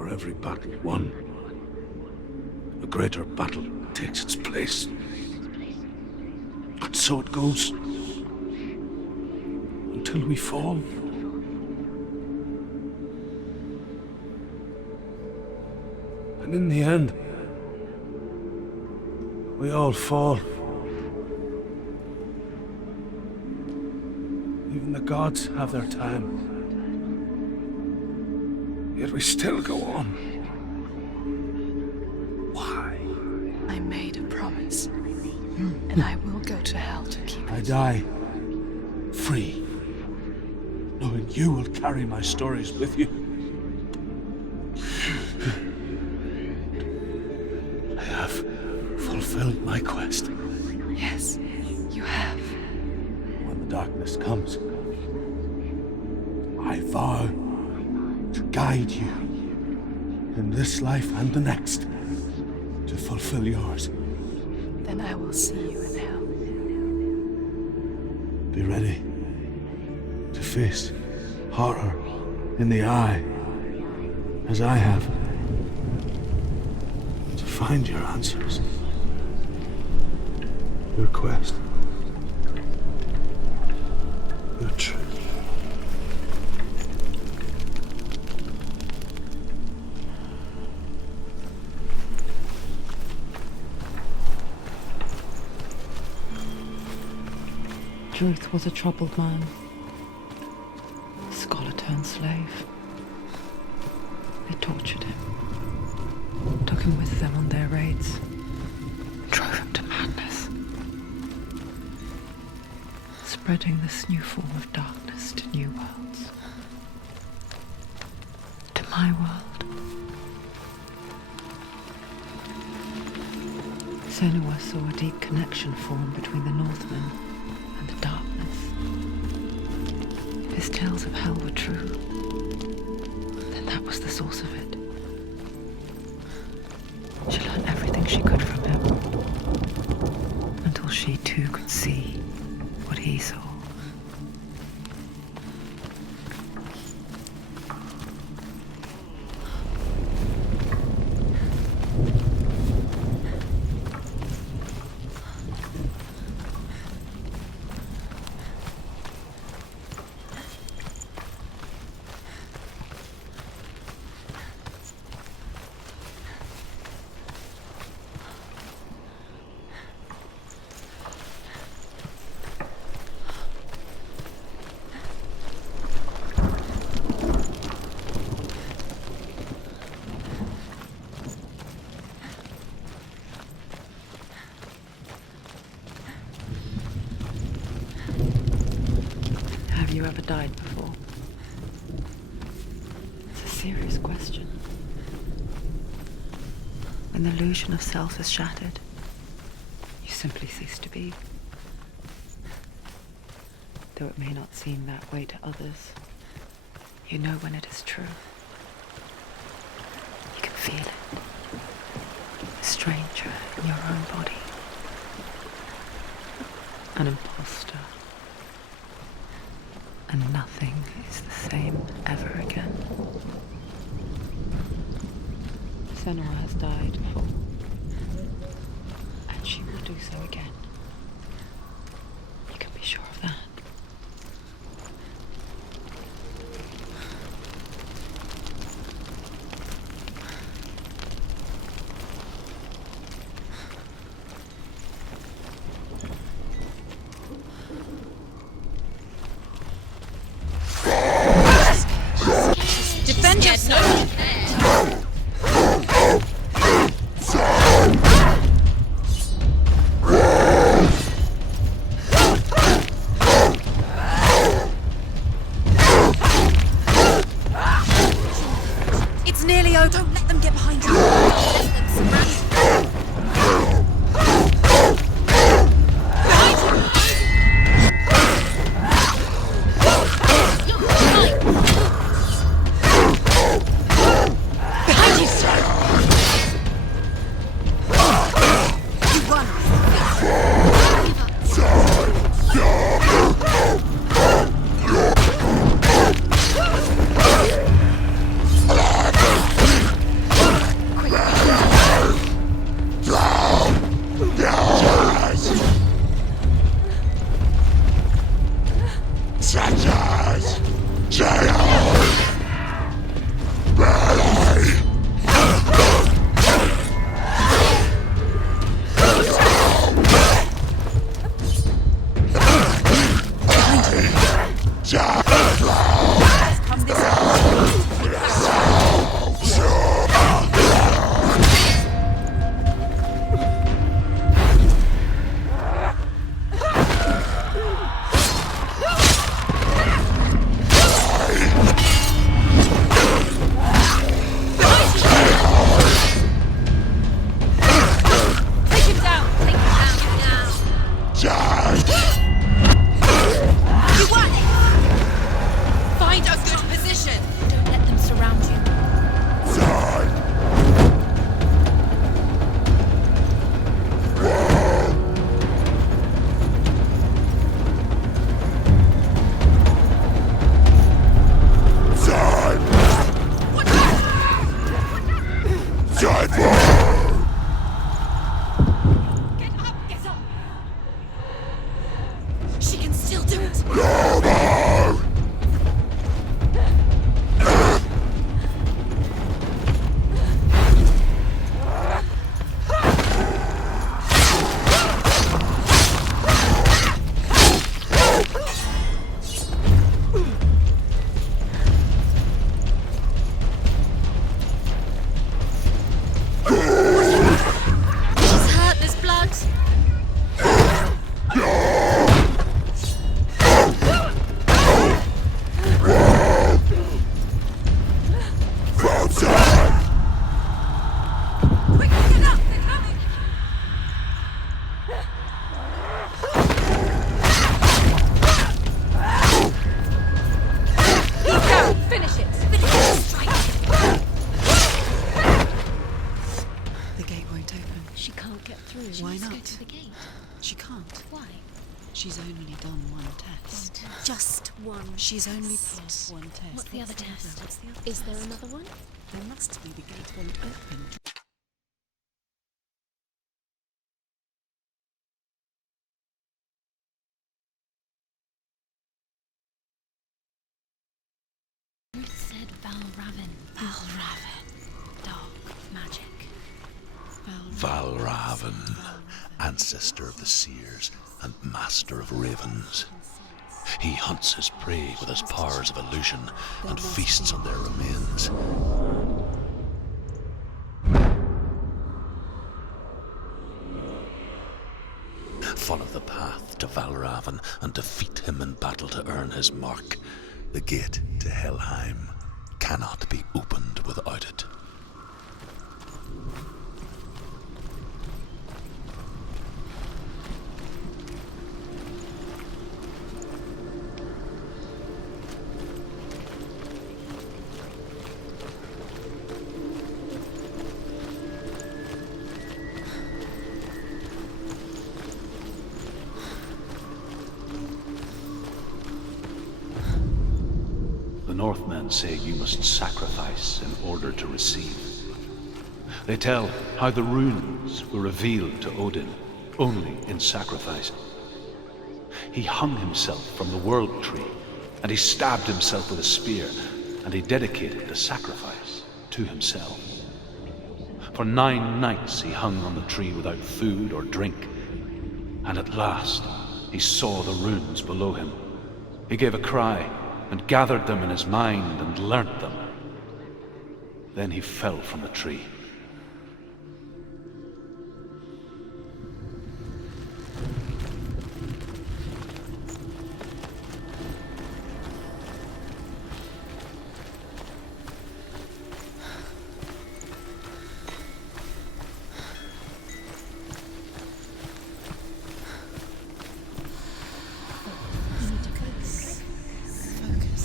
For every battle won, a greater battle takes its place. And so it goes. Until we fall. And in the end, we all fall. Even the gods have their time. Yet we still go on. Why? I made a promise, and I will go to hell to keep it. I die free, knowing you will carry my stories with you. I have fulfilled my quest. Yes, you have. When the darkness comes, I vow to guide you in this life and the next to fulfill yours. Then I will see you in hell. Be ready to face horror in the eye, as I have, to find your answers, your quest, your truth. Druth was a troubled man, scholar turned slave. They tortured him, took him with them on their raids, drove him to madness, spreading this new form of darkness to new worlds. To my world. Senua saw a deep connection form between the Northmen and the darkness. His tales of hell were true. Then that was the source of it. She learned everything she could from him, until she too could see what he saw. Have you ever died before? It's a serious question. When the illusion of self is shattered, you simply cease to be. Though it may not seem that way to others, you know when it is true. You can feel it. A stranger in your own body. An imposter. And nothing is the same ever again. Senua has died before, and she will do so again. You can be sure of that. Defend yourself! only done one test. Just one. She's only test. passed one test. What's the other test? Is there another one? There must be. The gate won't open. Ruth said Valravan. Valravan. Dark magic. Valravan, ancestor of the seers and master of ravens. He hunts his prey with his powers of illusion and feasts on their remains. Follow the path to Valravan and defeat him in battle to earn his mark. The gate to Helheim cannot be opened without it. The Northmen say you must sacrifice in order to receive. They tell how the runes were revealed to Odin only in sacrifice. He hung himself from the world tree, and he stabbed himself with a spear, and he dedicated the sacrifice to himself. For 9 nights he hung on the tree without food or drink, and at last he saw the runes below him. He gave a cry and gathered them in his mind and learnt them. Then he fell from the tree.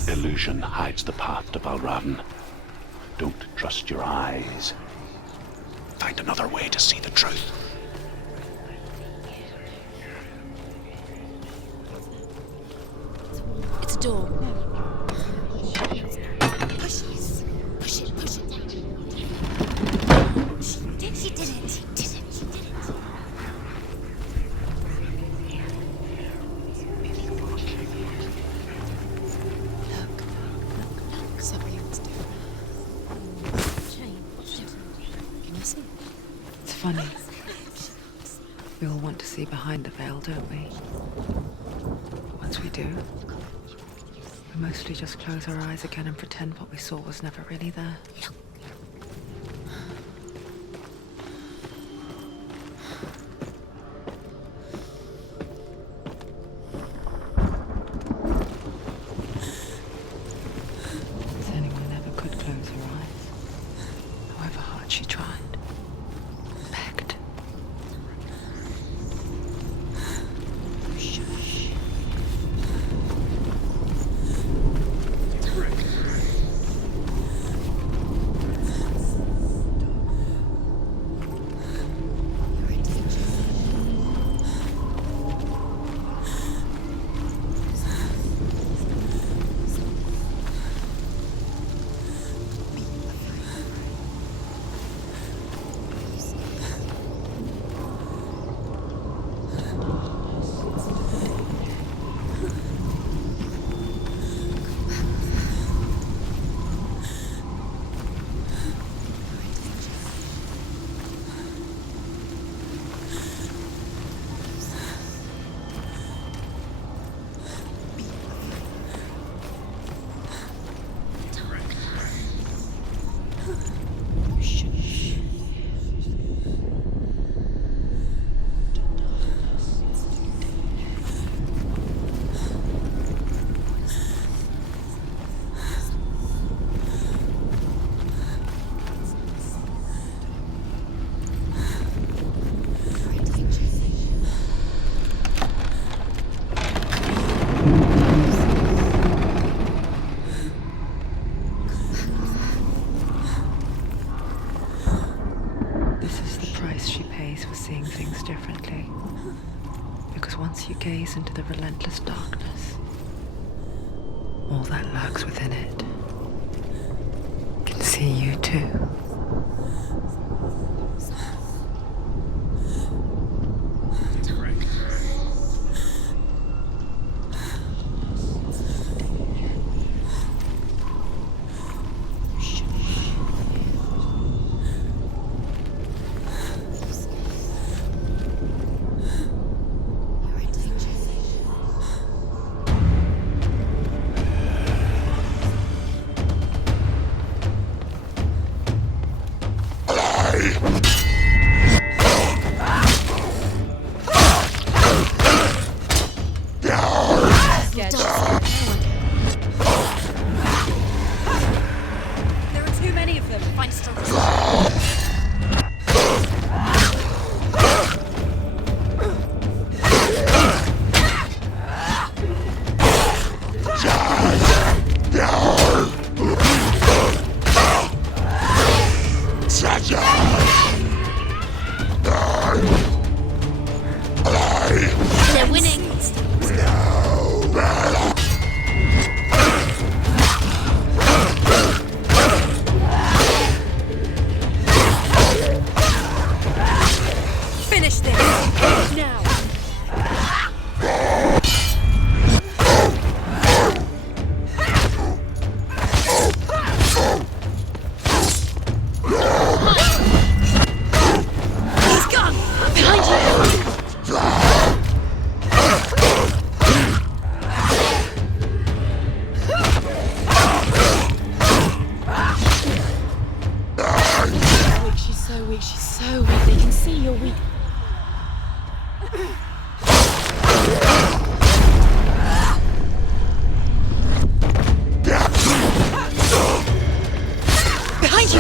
Illusion hides the path to Valravan. Don't trust your eyes. Find another way to see the truth. It's a door. Push it. Push it. Push it. She did it. She did it. She did it. Something's different. Can you see? It's funny. We all want to see behind the veil, don't we? Once we do, we mostly just close our eyes again and pretend what we saw was never really there. Senua never could close her eyes, however hard she tried. Begged. vast darkness, all that lurks within it, can see you too. There are too many of them. Find still. They're winning. Finish this now. He's gone. Behind you. She's so weak, she's so weak. They can see you're weak. Behind you.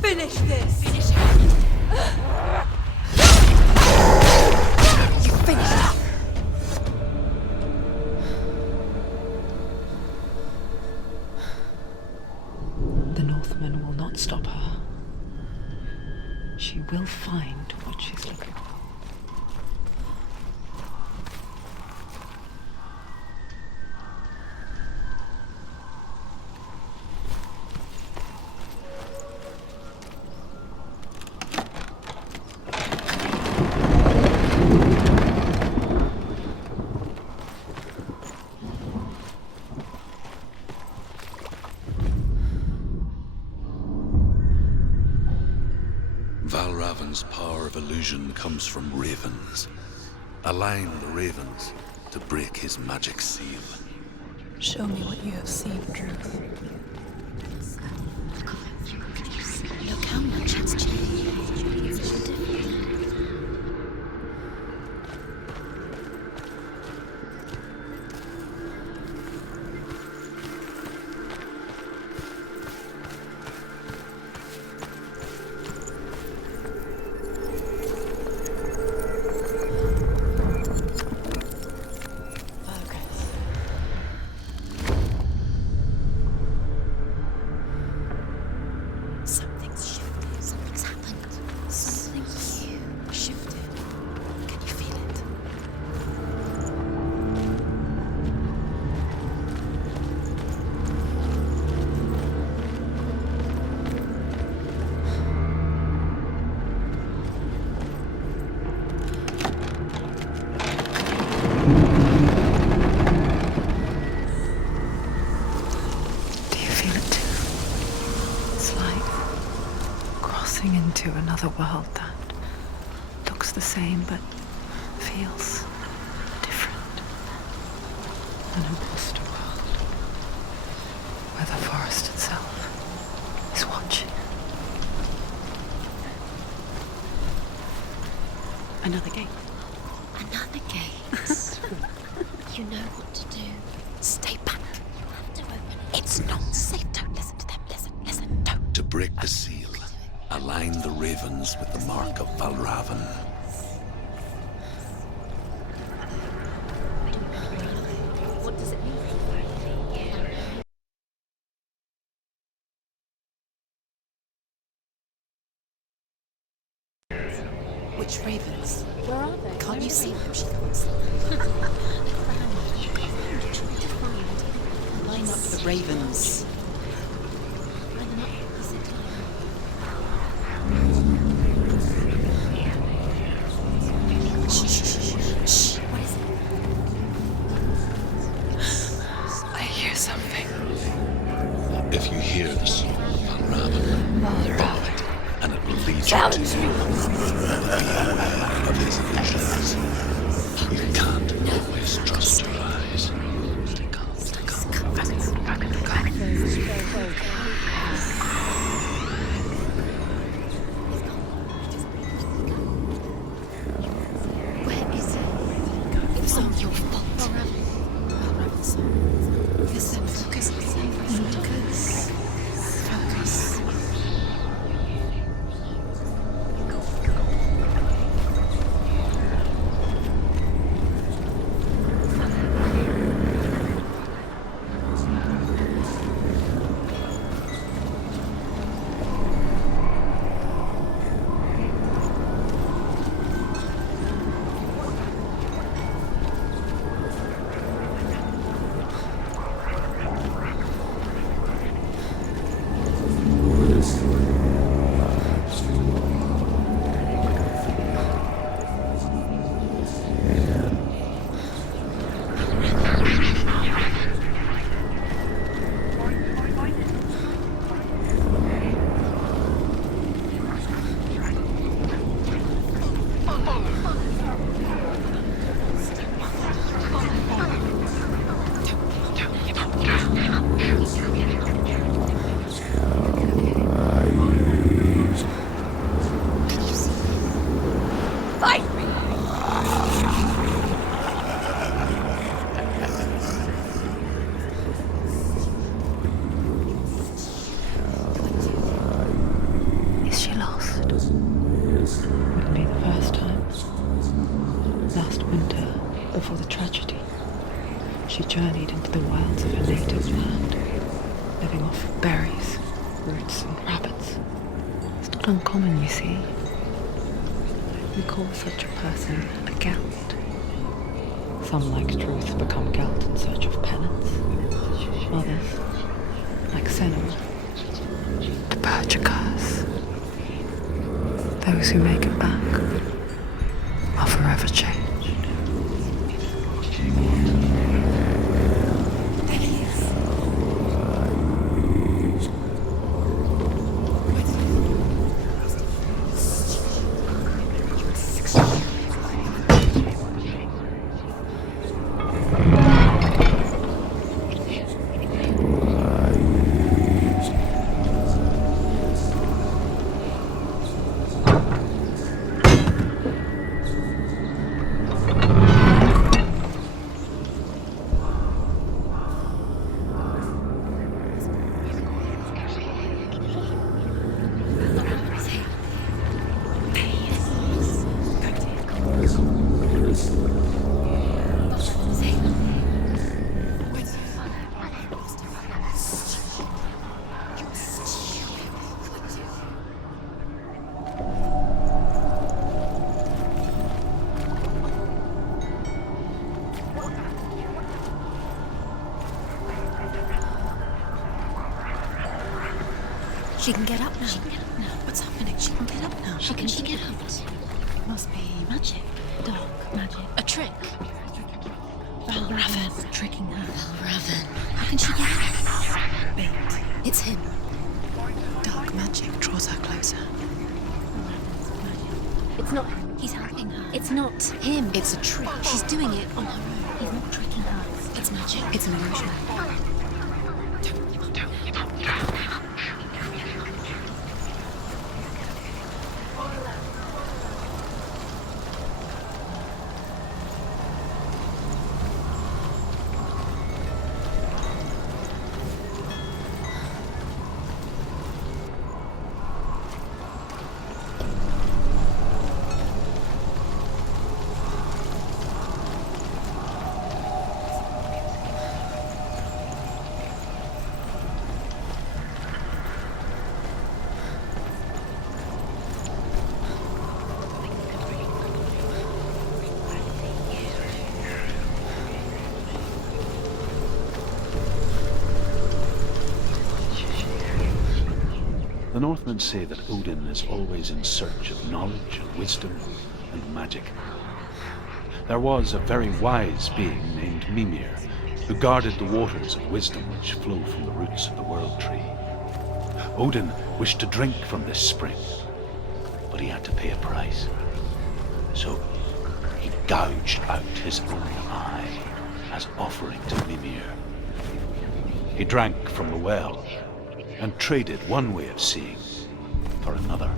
Finish this. Finish it. You finished it. The Northman will not stop her. She will find what she's looking for. Valravan's power of illusion comes from ravens. Align the ravens to break his magic seal. Show me what you have seen, Truth. Look how much it's changed. It's so different. Something's shifted. Something's happened. Something huge. Shifted. Can you feel it? Do you feel it too? It's like crossing into another world that looks the same but feels An imposter world where the forest itself is watching. Another gate. Another gate. You know what to do. Stay back. You have to open it. It's not safe. Don't listen to them. Listen, don't. To break the seal, align the ravens with the mark of Valravan. What does it mean? Which ravens? Where are they? Can't you see them? She calls. Line up the ravens. Line them up. He said to line up. Shh. What is it? I hear something. If you hear the song of Valravan, follow it, and it will lead you to of his visions. You can't always trust your eyes. Where is he? It's all your fault. Valravan's song. Listen, focus. Is she lost? Wouldn't be the first time. Last winter, before the tragedy, she journeyed into the wilds of her native land, living off berries, roots, and rabbits. It's not uncommon, you see. We call such a person a Gelt. Some, like truth, become Gelt in search of penance. Others, like Senua, to purge a curse. Those who make it back are forever changed. She can get up now. What's happening? She can get up now. How can she get up? It must be magic. Dark magic. A trick. Valravan tricking her. Valravan. How can she get up? Bait. It's him. Dark magic draws her closer. It's not him. He's helping her. It's not him. It's a trick. She's doing it on her own. He's not tricking her. It's It's magic. It's an illusion. The Northmen say that Odin is always in search of knowledge and wisdom and magic. There was a very wise being named Mimir, who guarded the waters of wisdom which flow from the roots of the World Tree. Odin wished to drink from this spring, but he had to pay a price. So he gouged out his own eye as offering to Mimir. He drank from the well and traded one way of seeing for another.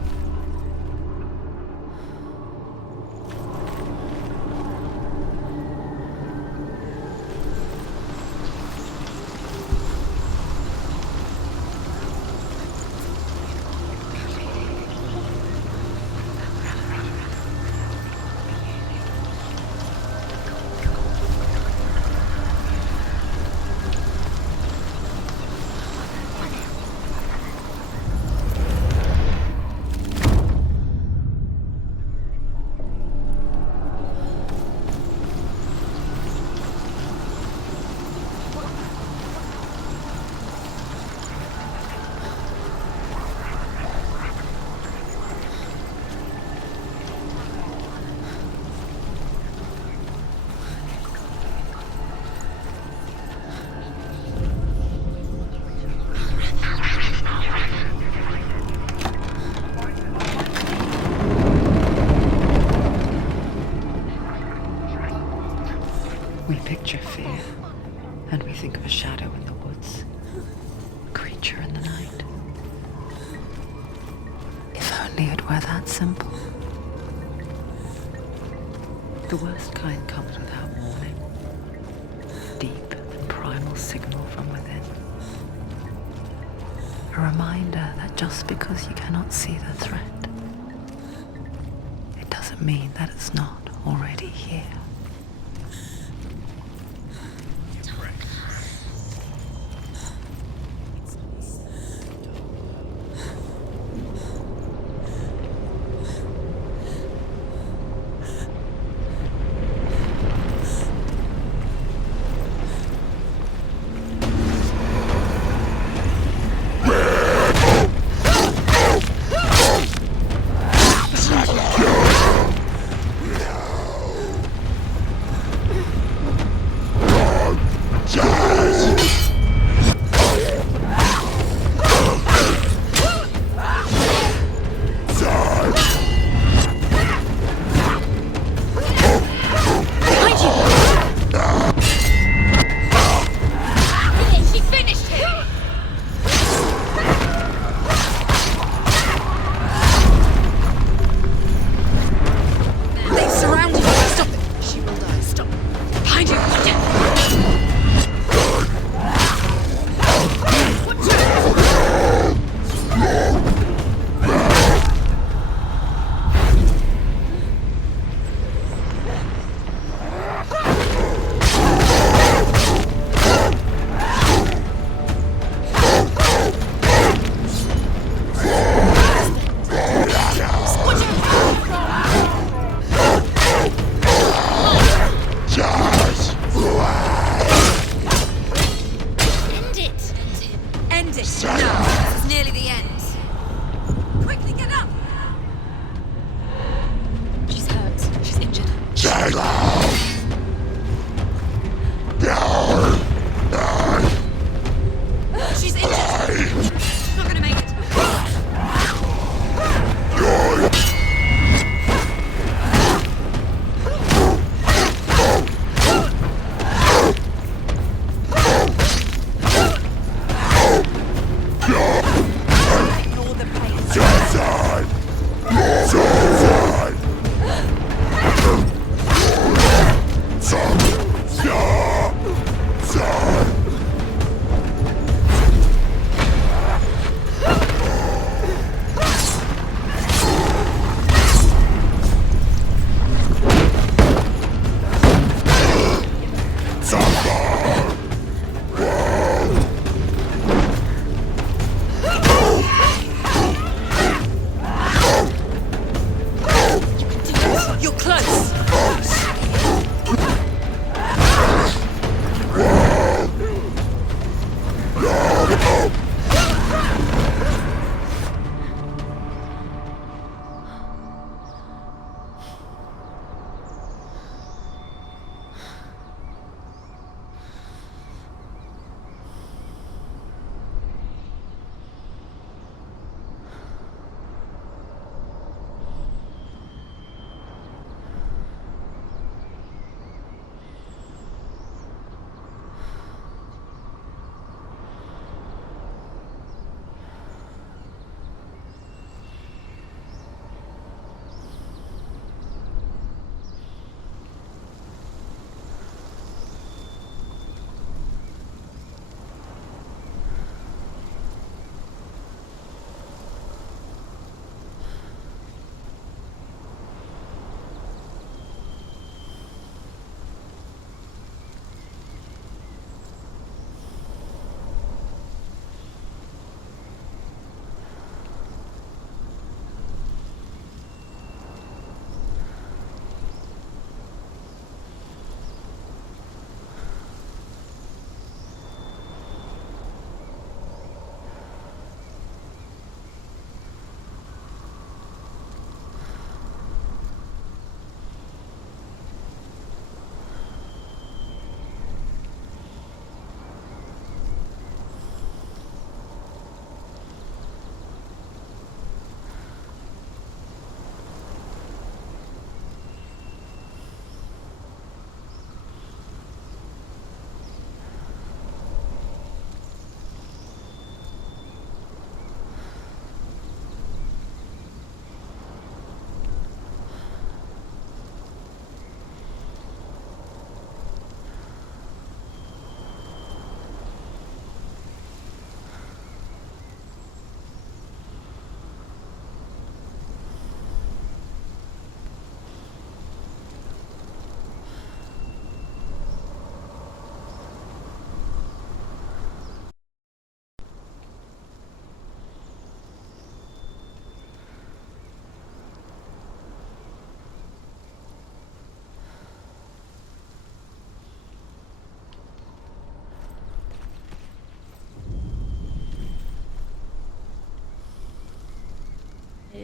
We picture fear, and we think of a shadow in the woods, a creature in the night. If only it were that simple. The worst kind comes without warning. Deep and primal signal from within. A reminder that just because you cannot see the threat, it doesn't mean that it's not already here.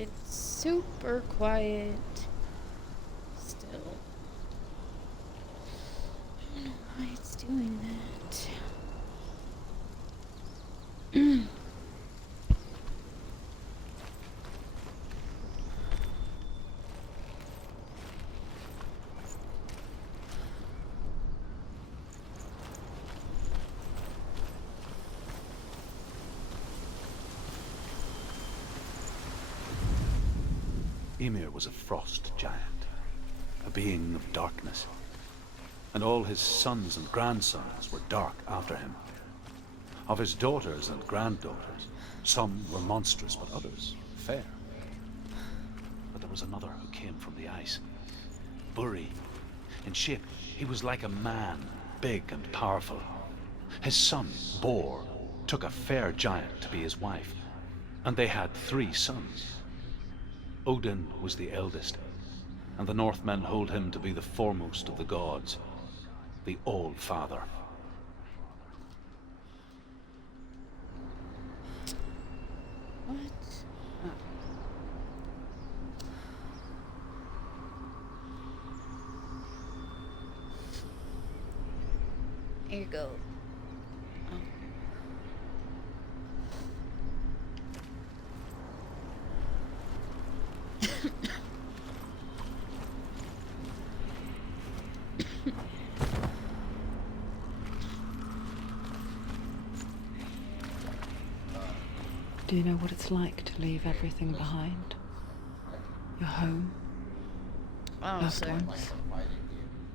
It's super quiet. Still. I don't know why it's doing that. Ymir was a frost giant, a being of darkness, and all his sons and grandsons were dark after him. Of his daughters and granddaughters, some were monstrous, but others fair. But there was another who came from the ice. Buri. In shape, he was like a man, big and powerful. His son, Bor, took a fair giant to be his wife, and they had 3 sons. Odin was the eldest, and the Northmen hold him to be the foremost of the gods, the All-Father. What? Oh. Here you go. Do you know what it's like to leave everything behind? Your home, Oh, loved so, ones,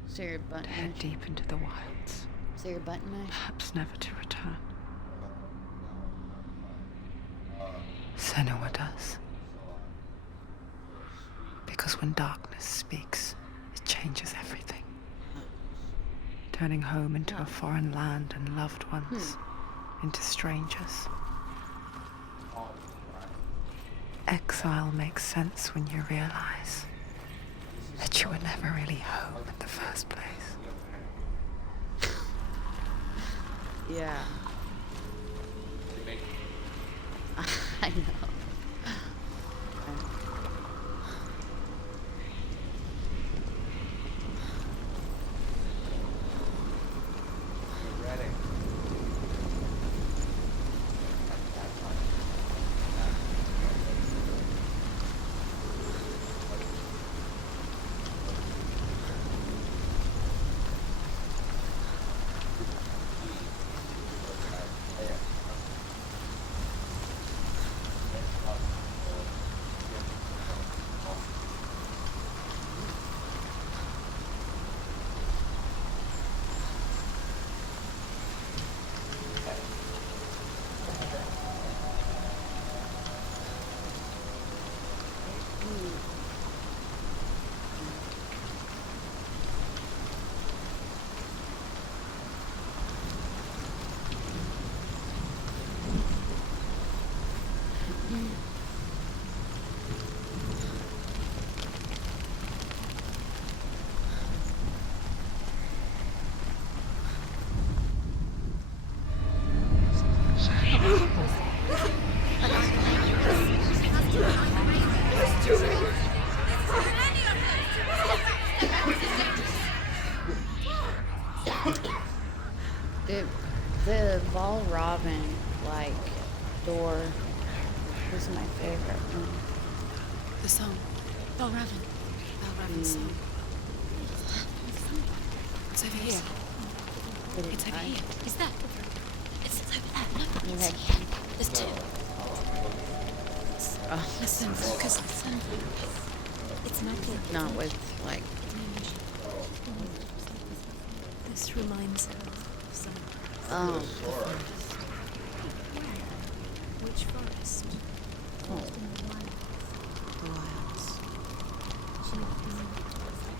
so your to button head mash? deep into the wilds, So your button mash? perhaps never to return. Senua does. Because when darkness speaks, it changes everything. Turning home into a foreign land and loved ones into strangers. Exile makes sense when you realize that you were never really home in the first place. Yeah. I know. The Val Robin, like, door was my favorite one. The song. Val Raven. Val Raven's song. It's over here. But It's over here. Is that? It's over there. No, You it's had- here. There's 2. Oh, Listen, focus, listen. It's not not with, like, This reminds her of some. oh, Which forest? oh. The wilds.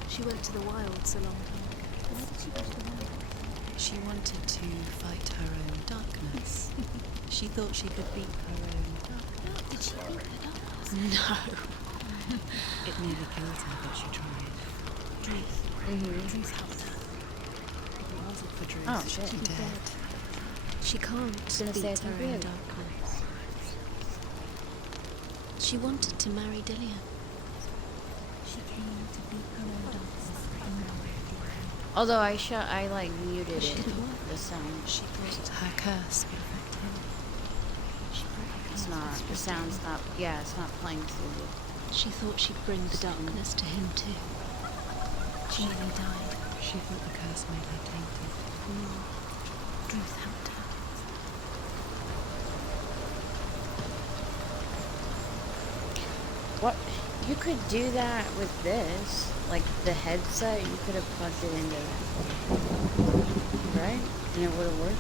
She went to the wilds a long time ago. Why did she go to the wilds? She wanted to fight her own darkness. She thought she could beat her own darkness. Did she beat the darkness? No. It nearly killed her, but she tried. Druth helped her. If it wasn't for Druth, Oh, she'd shit. be dead. She can't Gonna beat say it's her not own good. darkness. She wanted to marry Dillian. Although I like muted She it, didn't want the sound. She thought her curse would affect him. It's not, the sound's not, yeah, it's not playing through. She thought she'd bring the darkness to him too. She nearly died. She thought the curse made her tainted. Truth helped her. What? You could do that with this. Like the headset, you could have plugged it into that. Right? And it would have worked.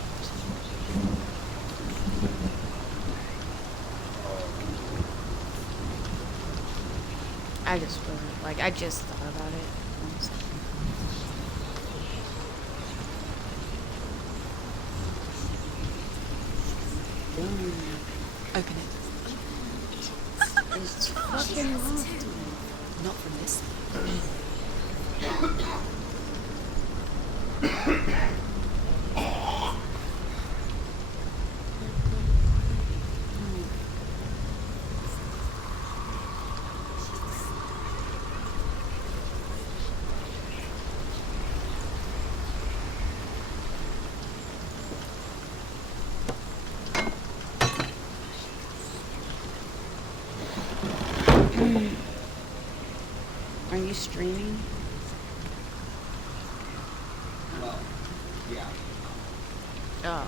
I just wasn't, like, I just thought about it. 1 second. Open it. It's fucking locked. Not from this. Are you streaming? Well, yeah. Oh.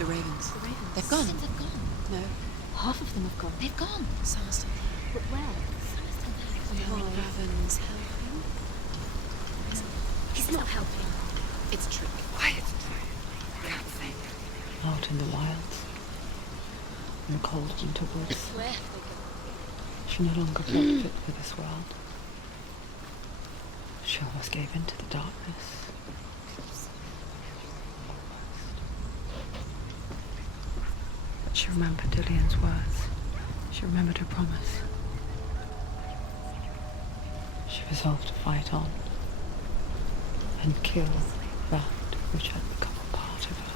The ravens. The ravens. They've gone. They've gone. No. Half of them have gone. They've gone. Some are still there. But where? Some are still there. Hell Raven's helping. He's not helping. It's true. Quiet. Can't think. in the cold winter woods. Where? She no longer felt fit for this world. She almost gave in to the darkness. But she remembered Dillian's words. She remembered her promise. She resolved to fight on and kill that which had become a part of her.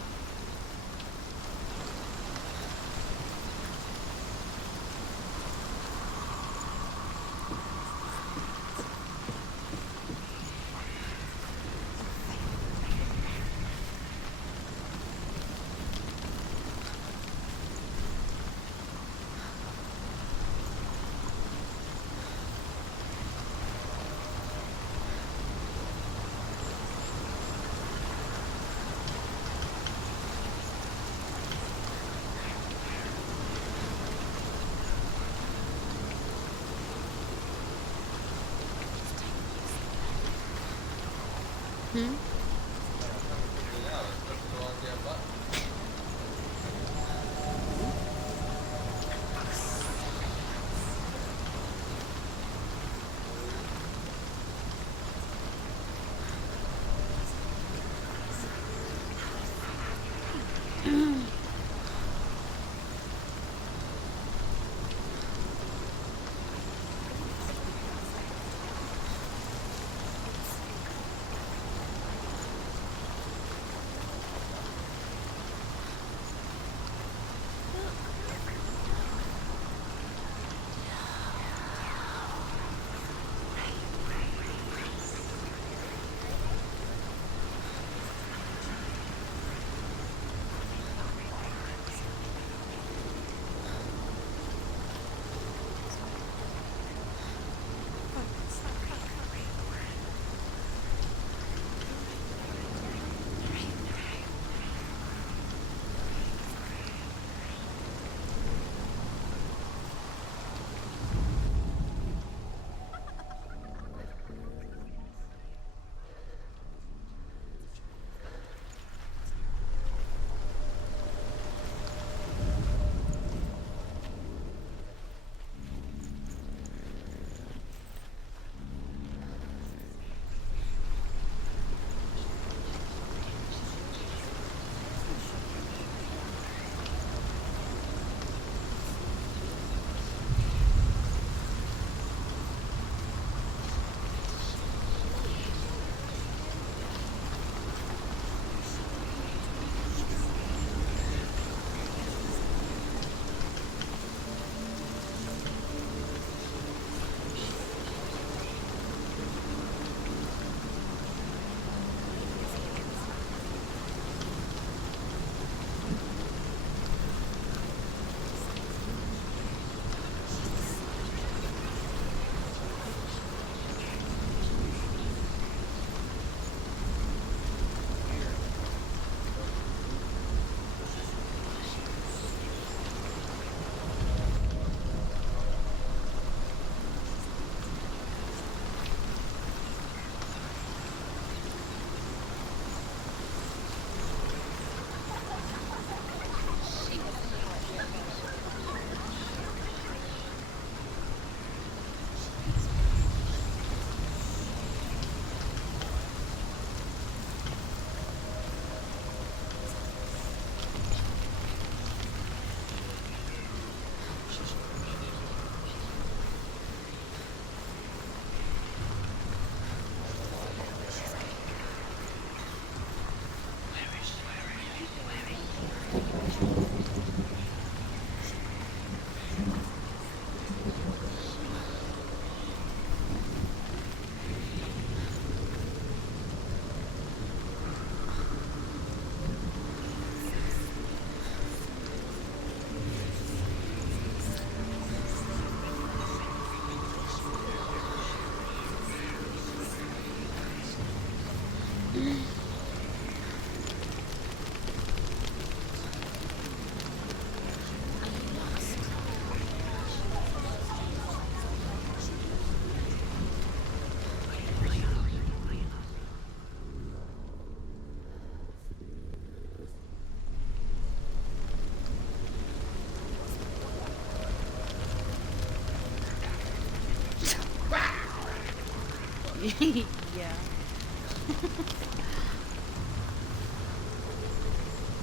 Yeah.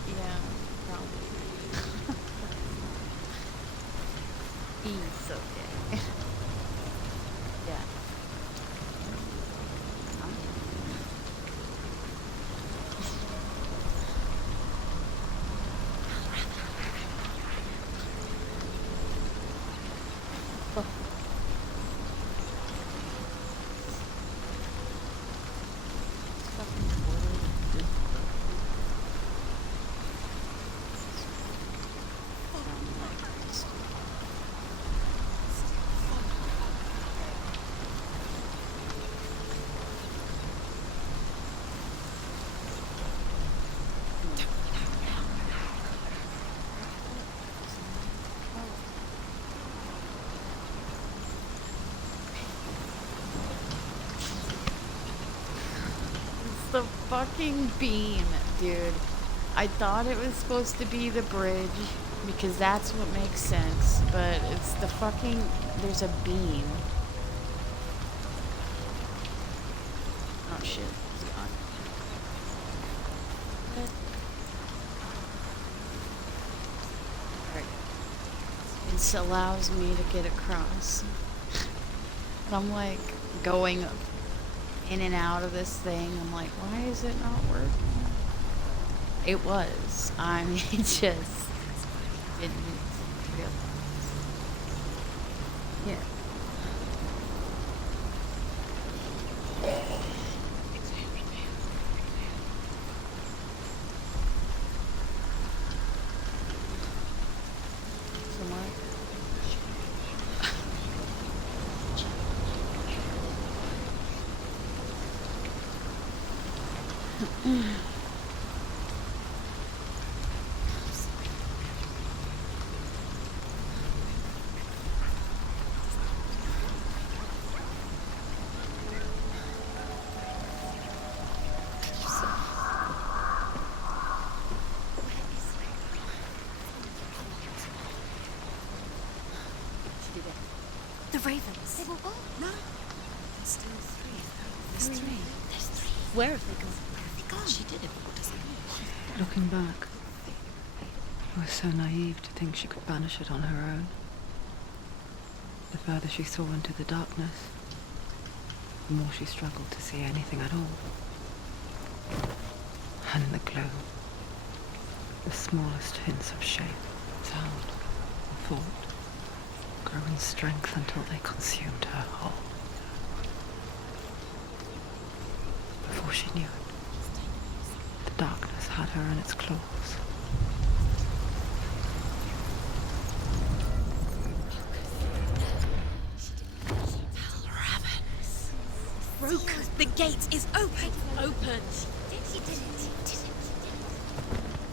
Yeah, probably. He's okay. Yeah. It's the fucking beam, dude. I thought it was supposed to be the bridge because that's what makes sense, but it's the fucking. There's a beam. Oh shit, it's gone. Alright. It allows me to get across. And I'm like going in and out of this thing. I'm like, why is it not working? It was. I mean, it just didn't realize. Yeah. The ravens. They were all? No. There's still three. There's three. There's three. Where have they gone? Where have they gone? She did it, but what does it mean? Looking back, I was so naive to think she could banish it on her own. The further she saw into the darkness, the more she struggled to see anything at all. And in the gloom, the smallest hints of shape, sound, or thought grew in strength until they consumed her whole. Before she knew it, the darkness had her in its claws. Broke. The gate is open. Open. She did it.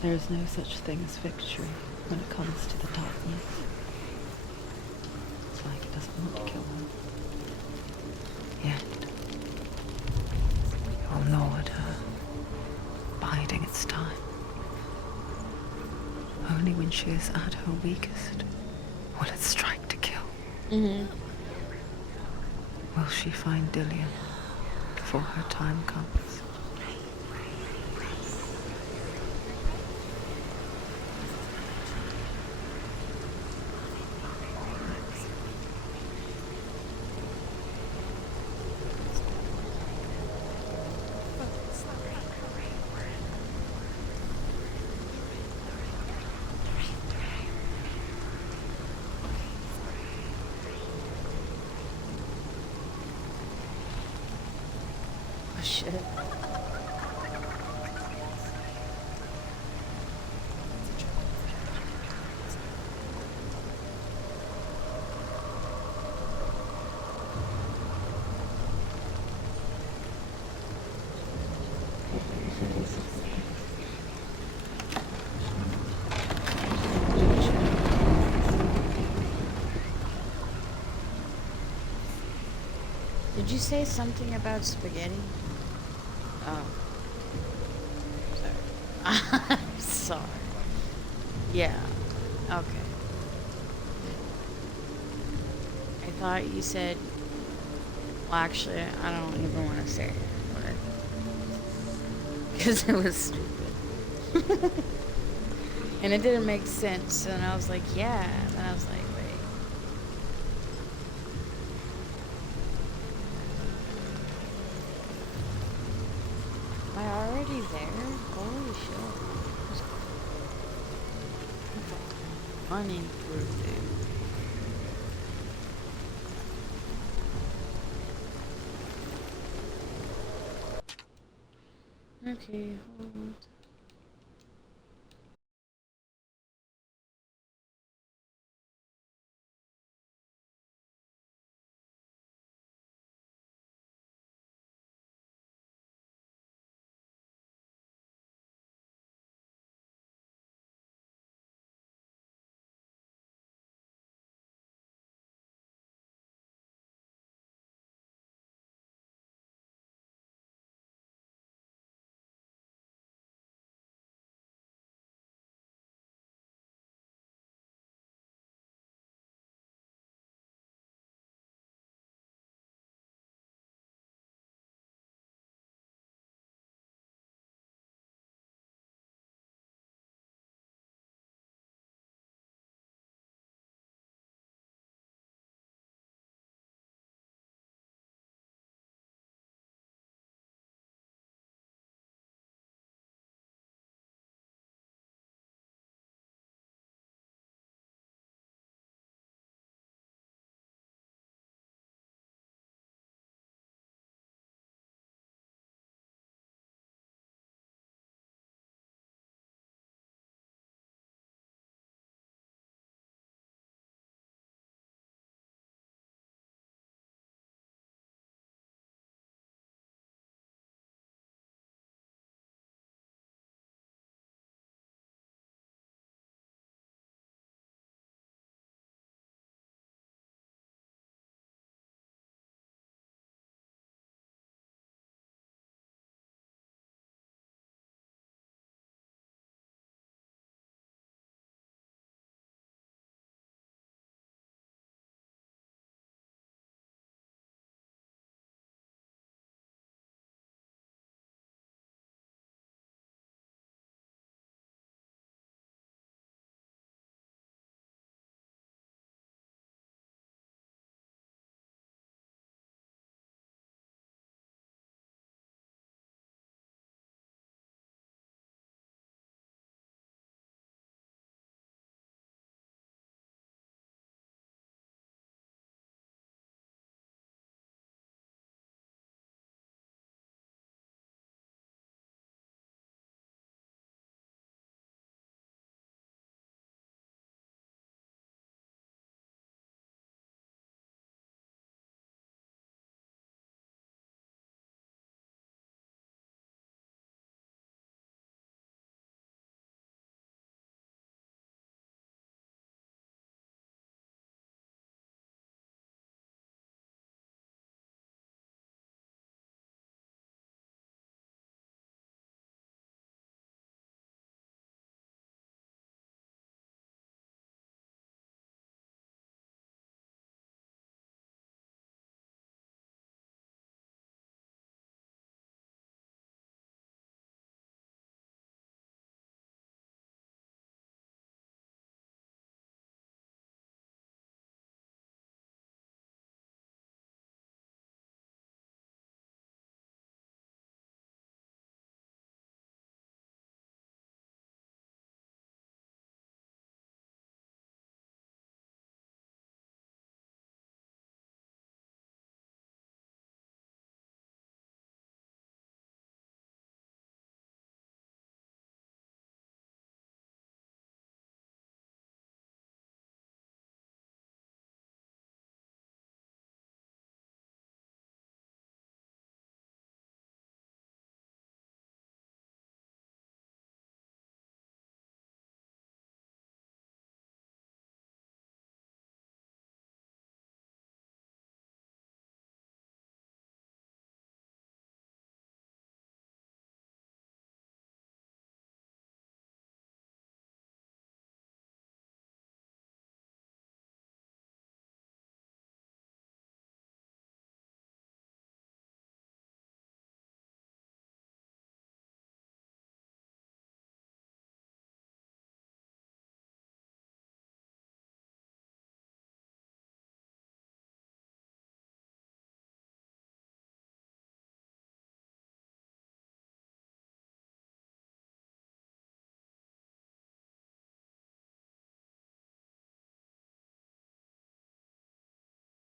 There is no such thing as victory when it comes to the darkness. It's like it doesn't want to kill them. Yet, it will gnaw at her, biding its time. Only when she is at her weakest will it strike to kill. Will she find Dillian before her time comes? Oh shit. Did you say something about spaghetti? Oh. Sorry. I'm sorry. Yeah. Okay. I thought you said Well, actually, I don't even want to say what I because it was stupid. And it didn't make sense. And I was like, yeah. And then I was like, wait. Am I already there? Holy shit. Money proof, dude. Okay, hold on.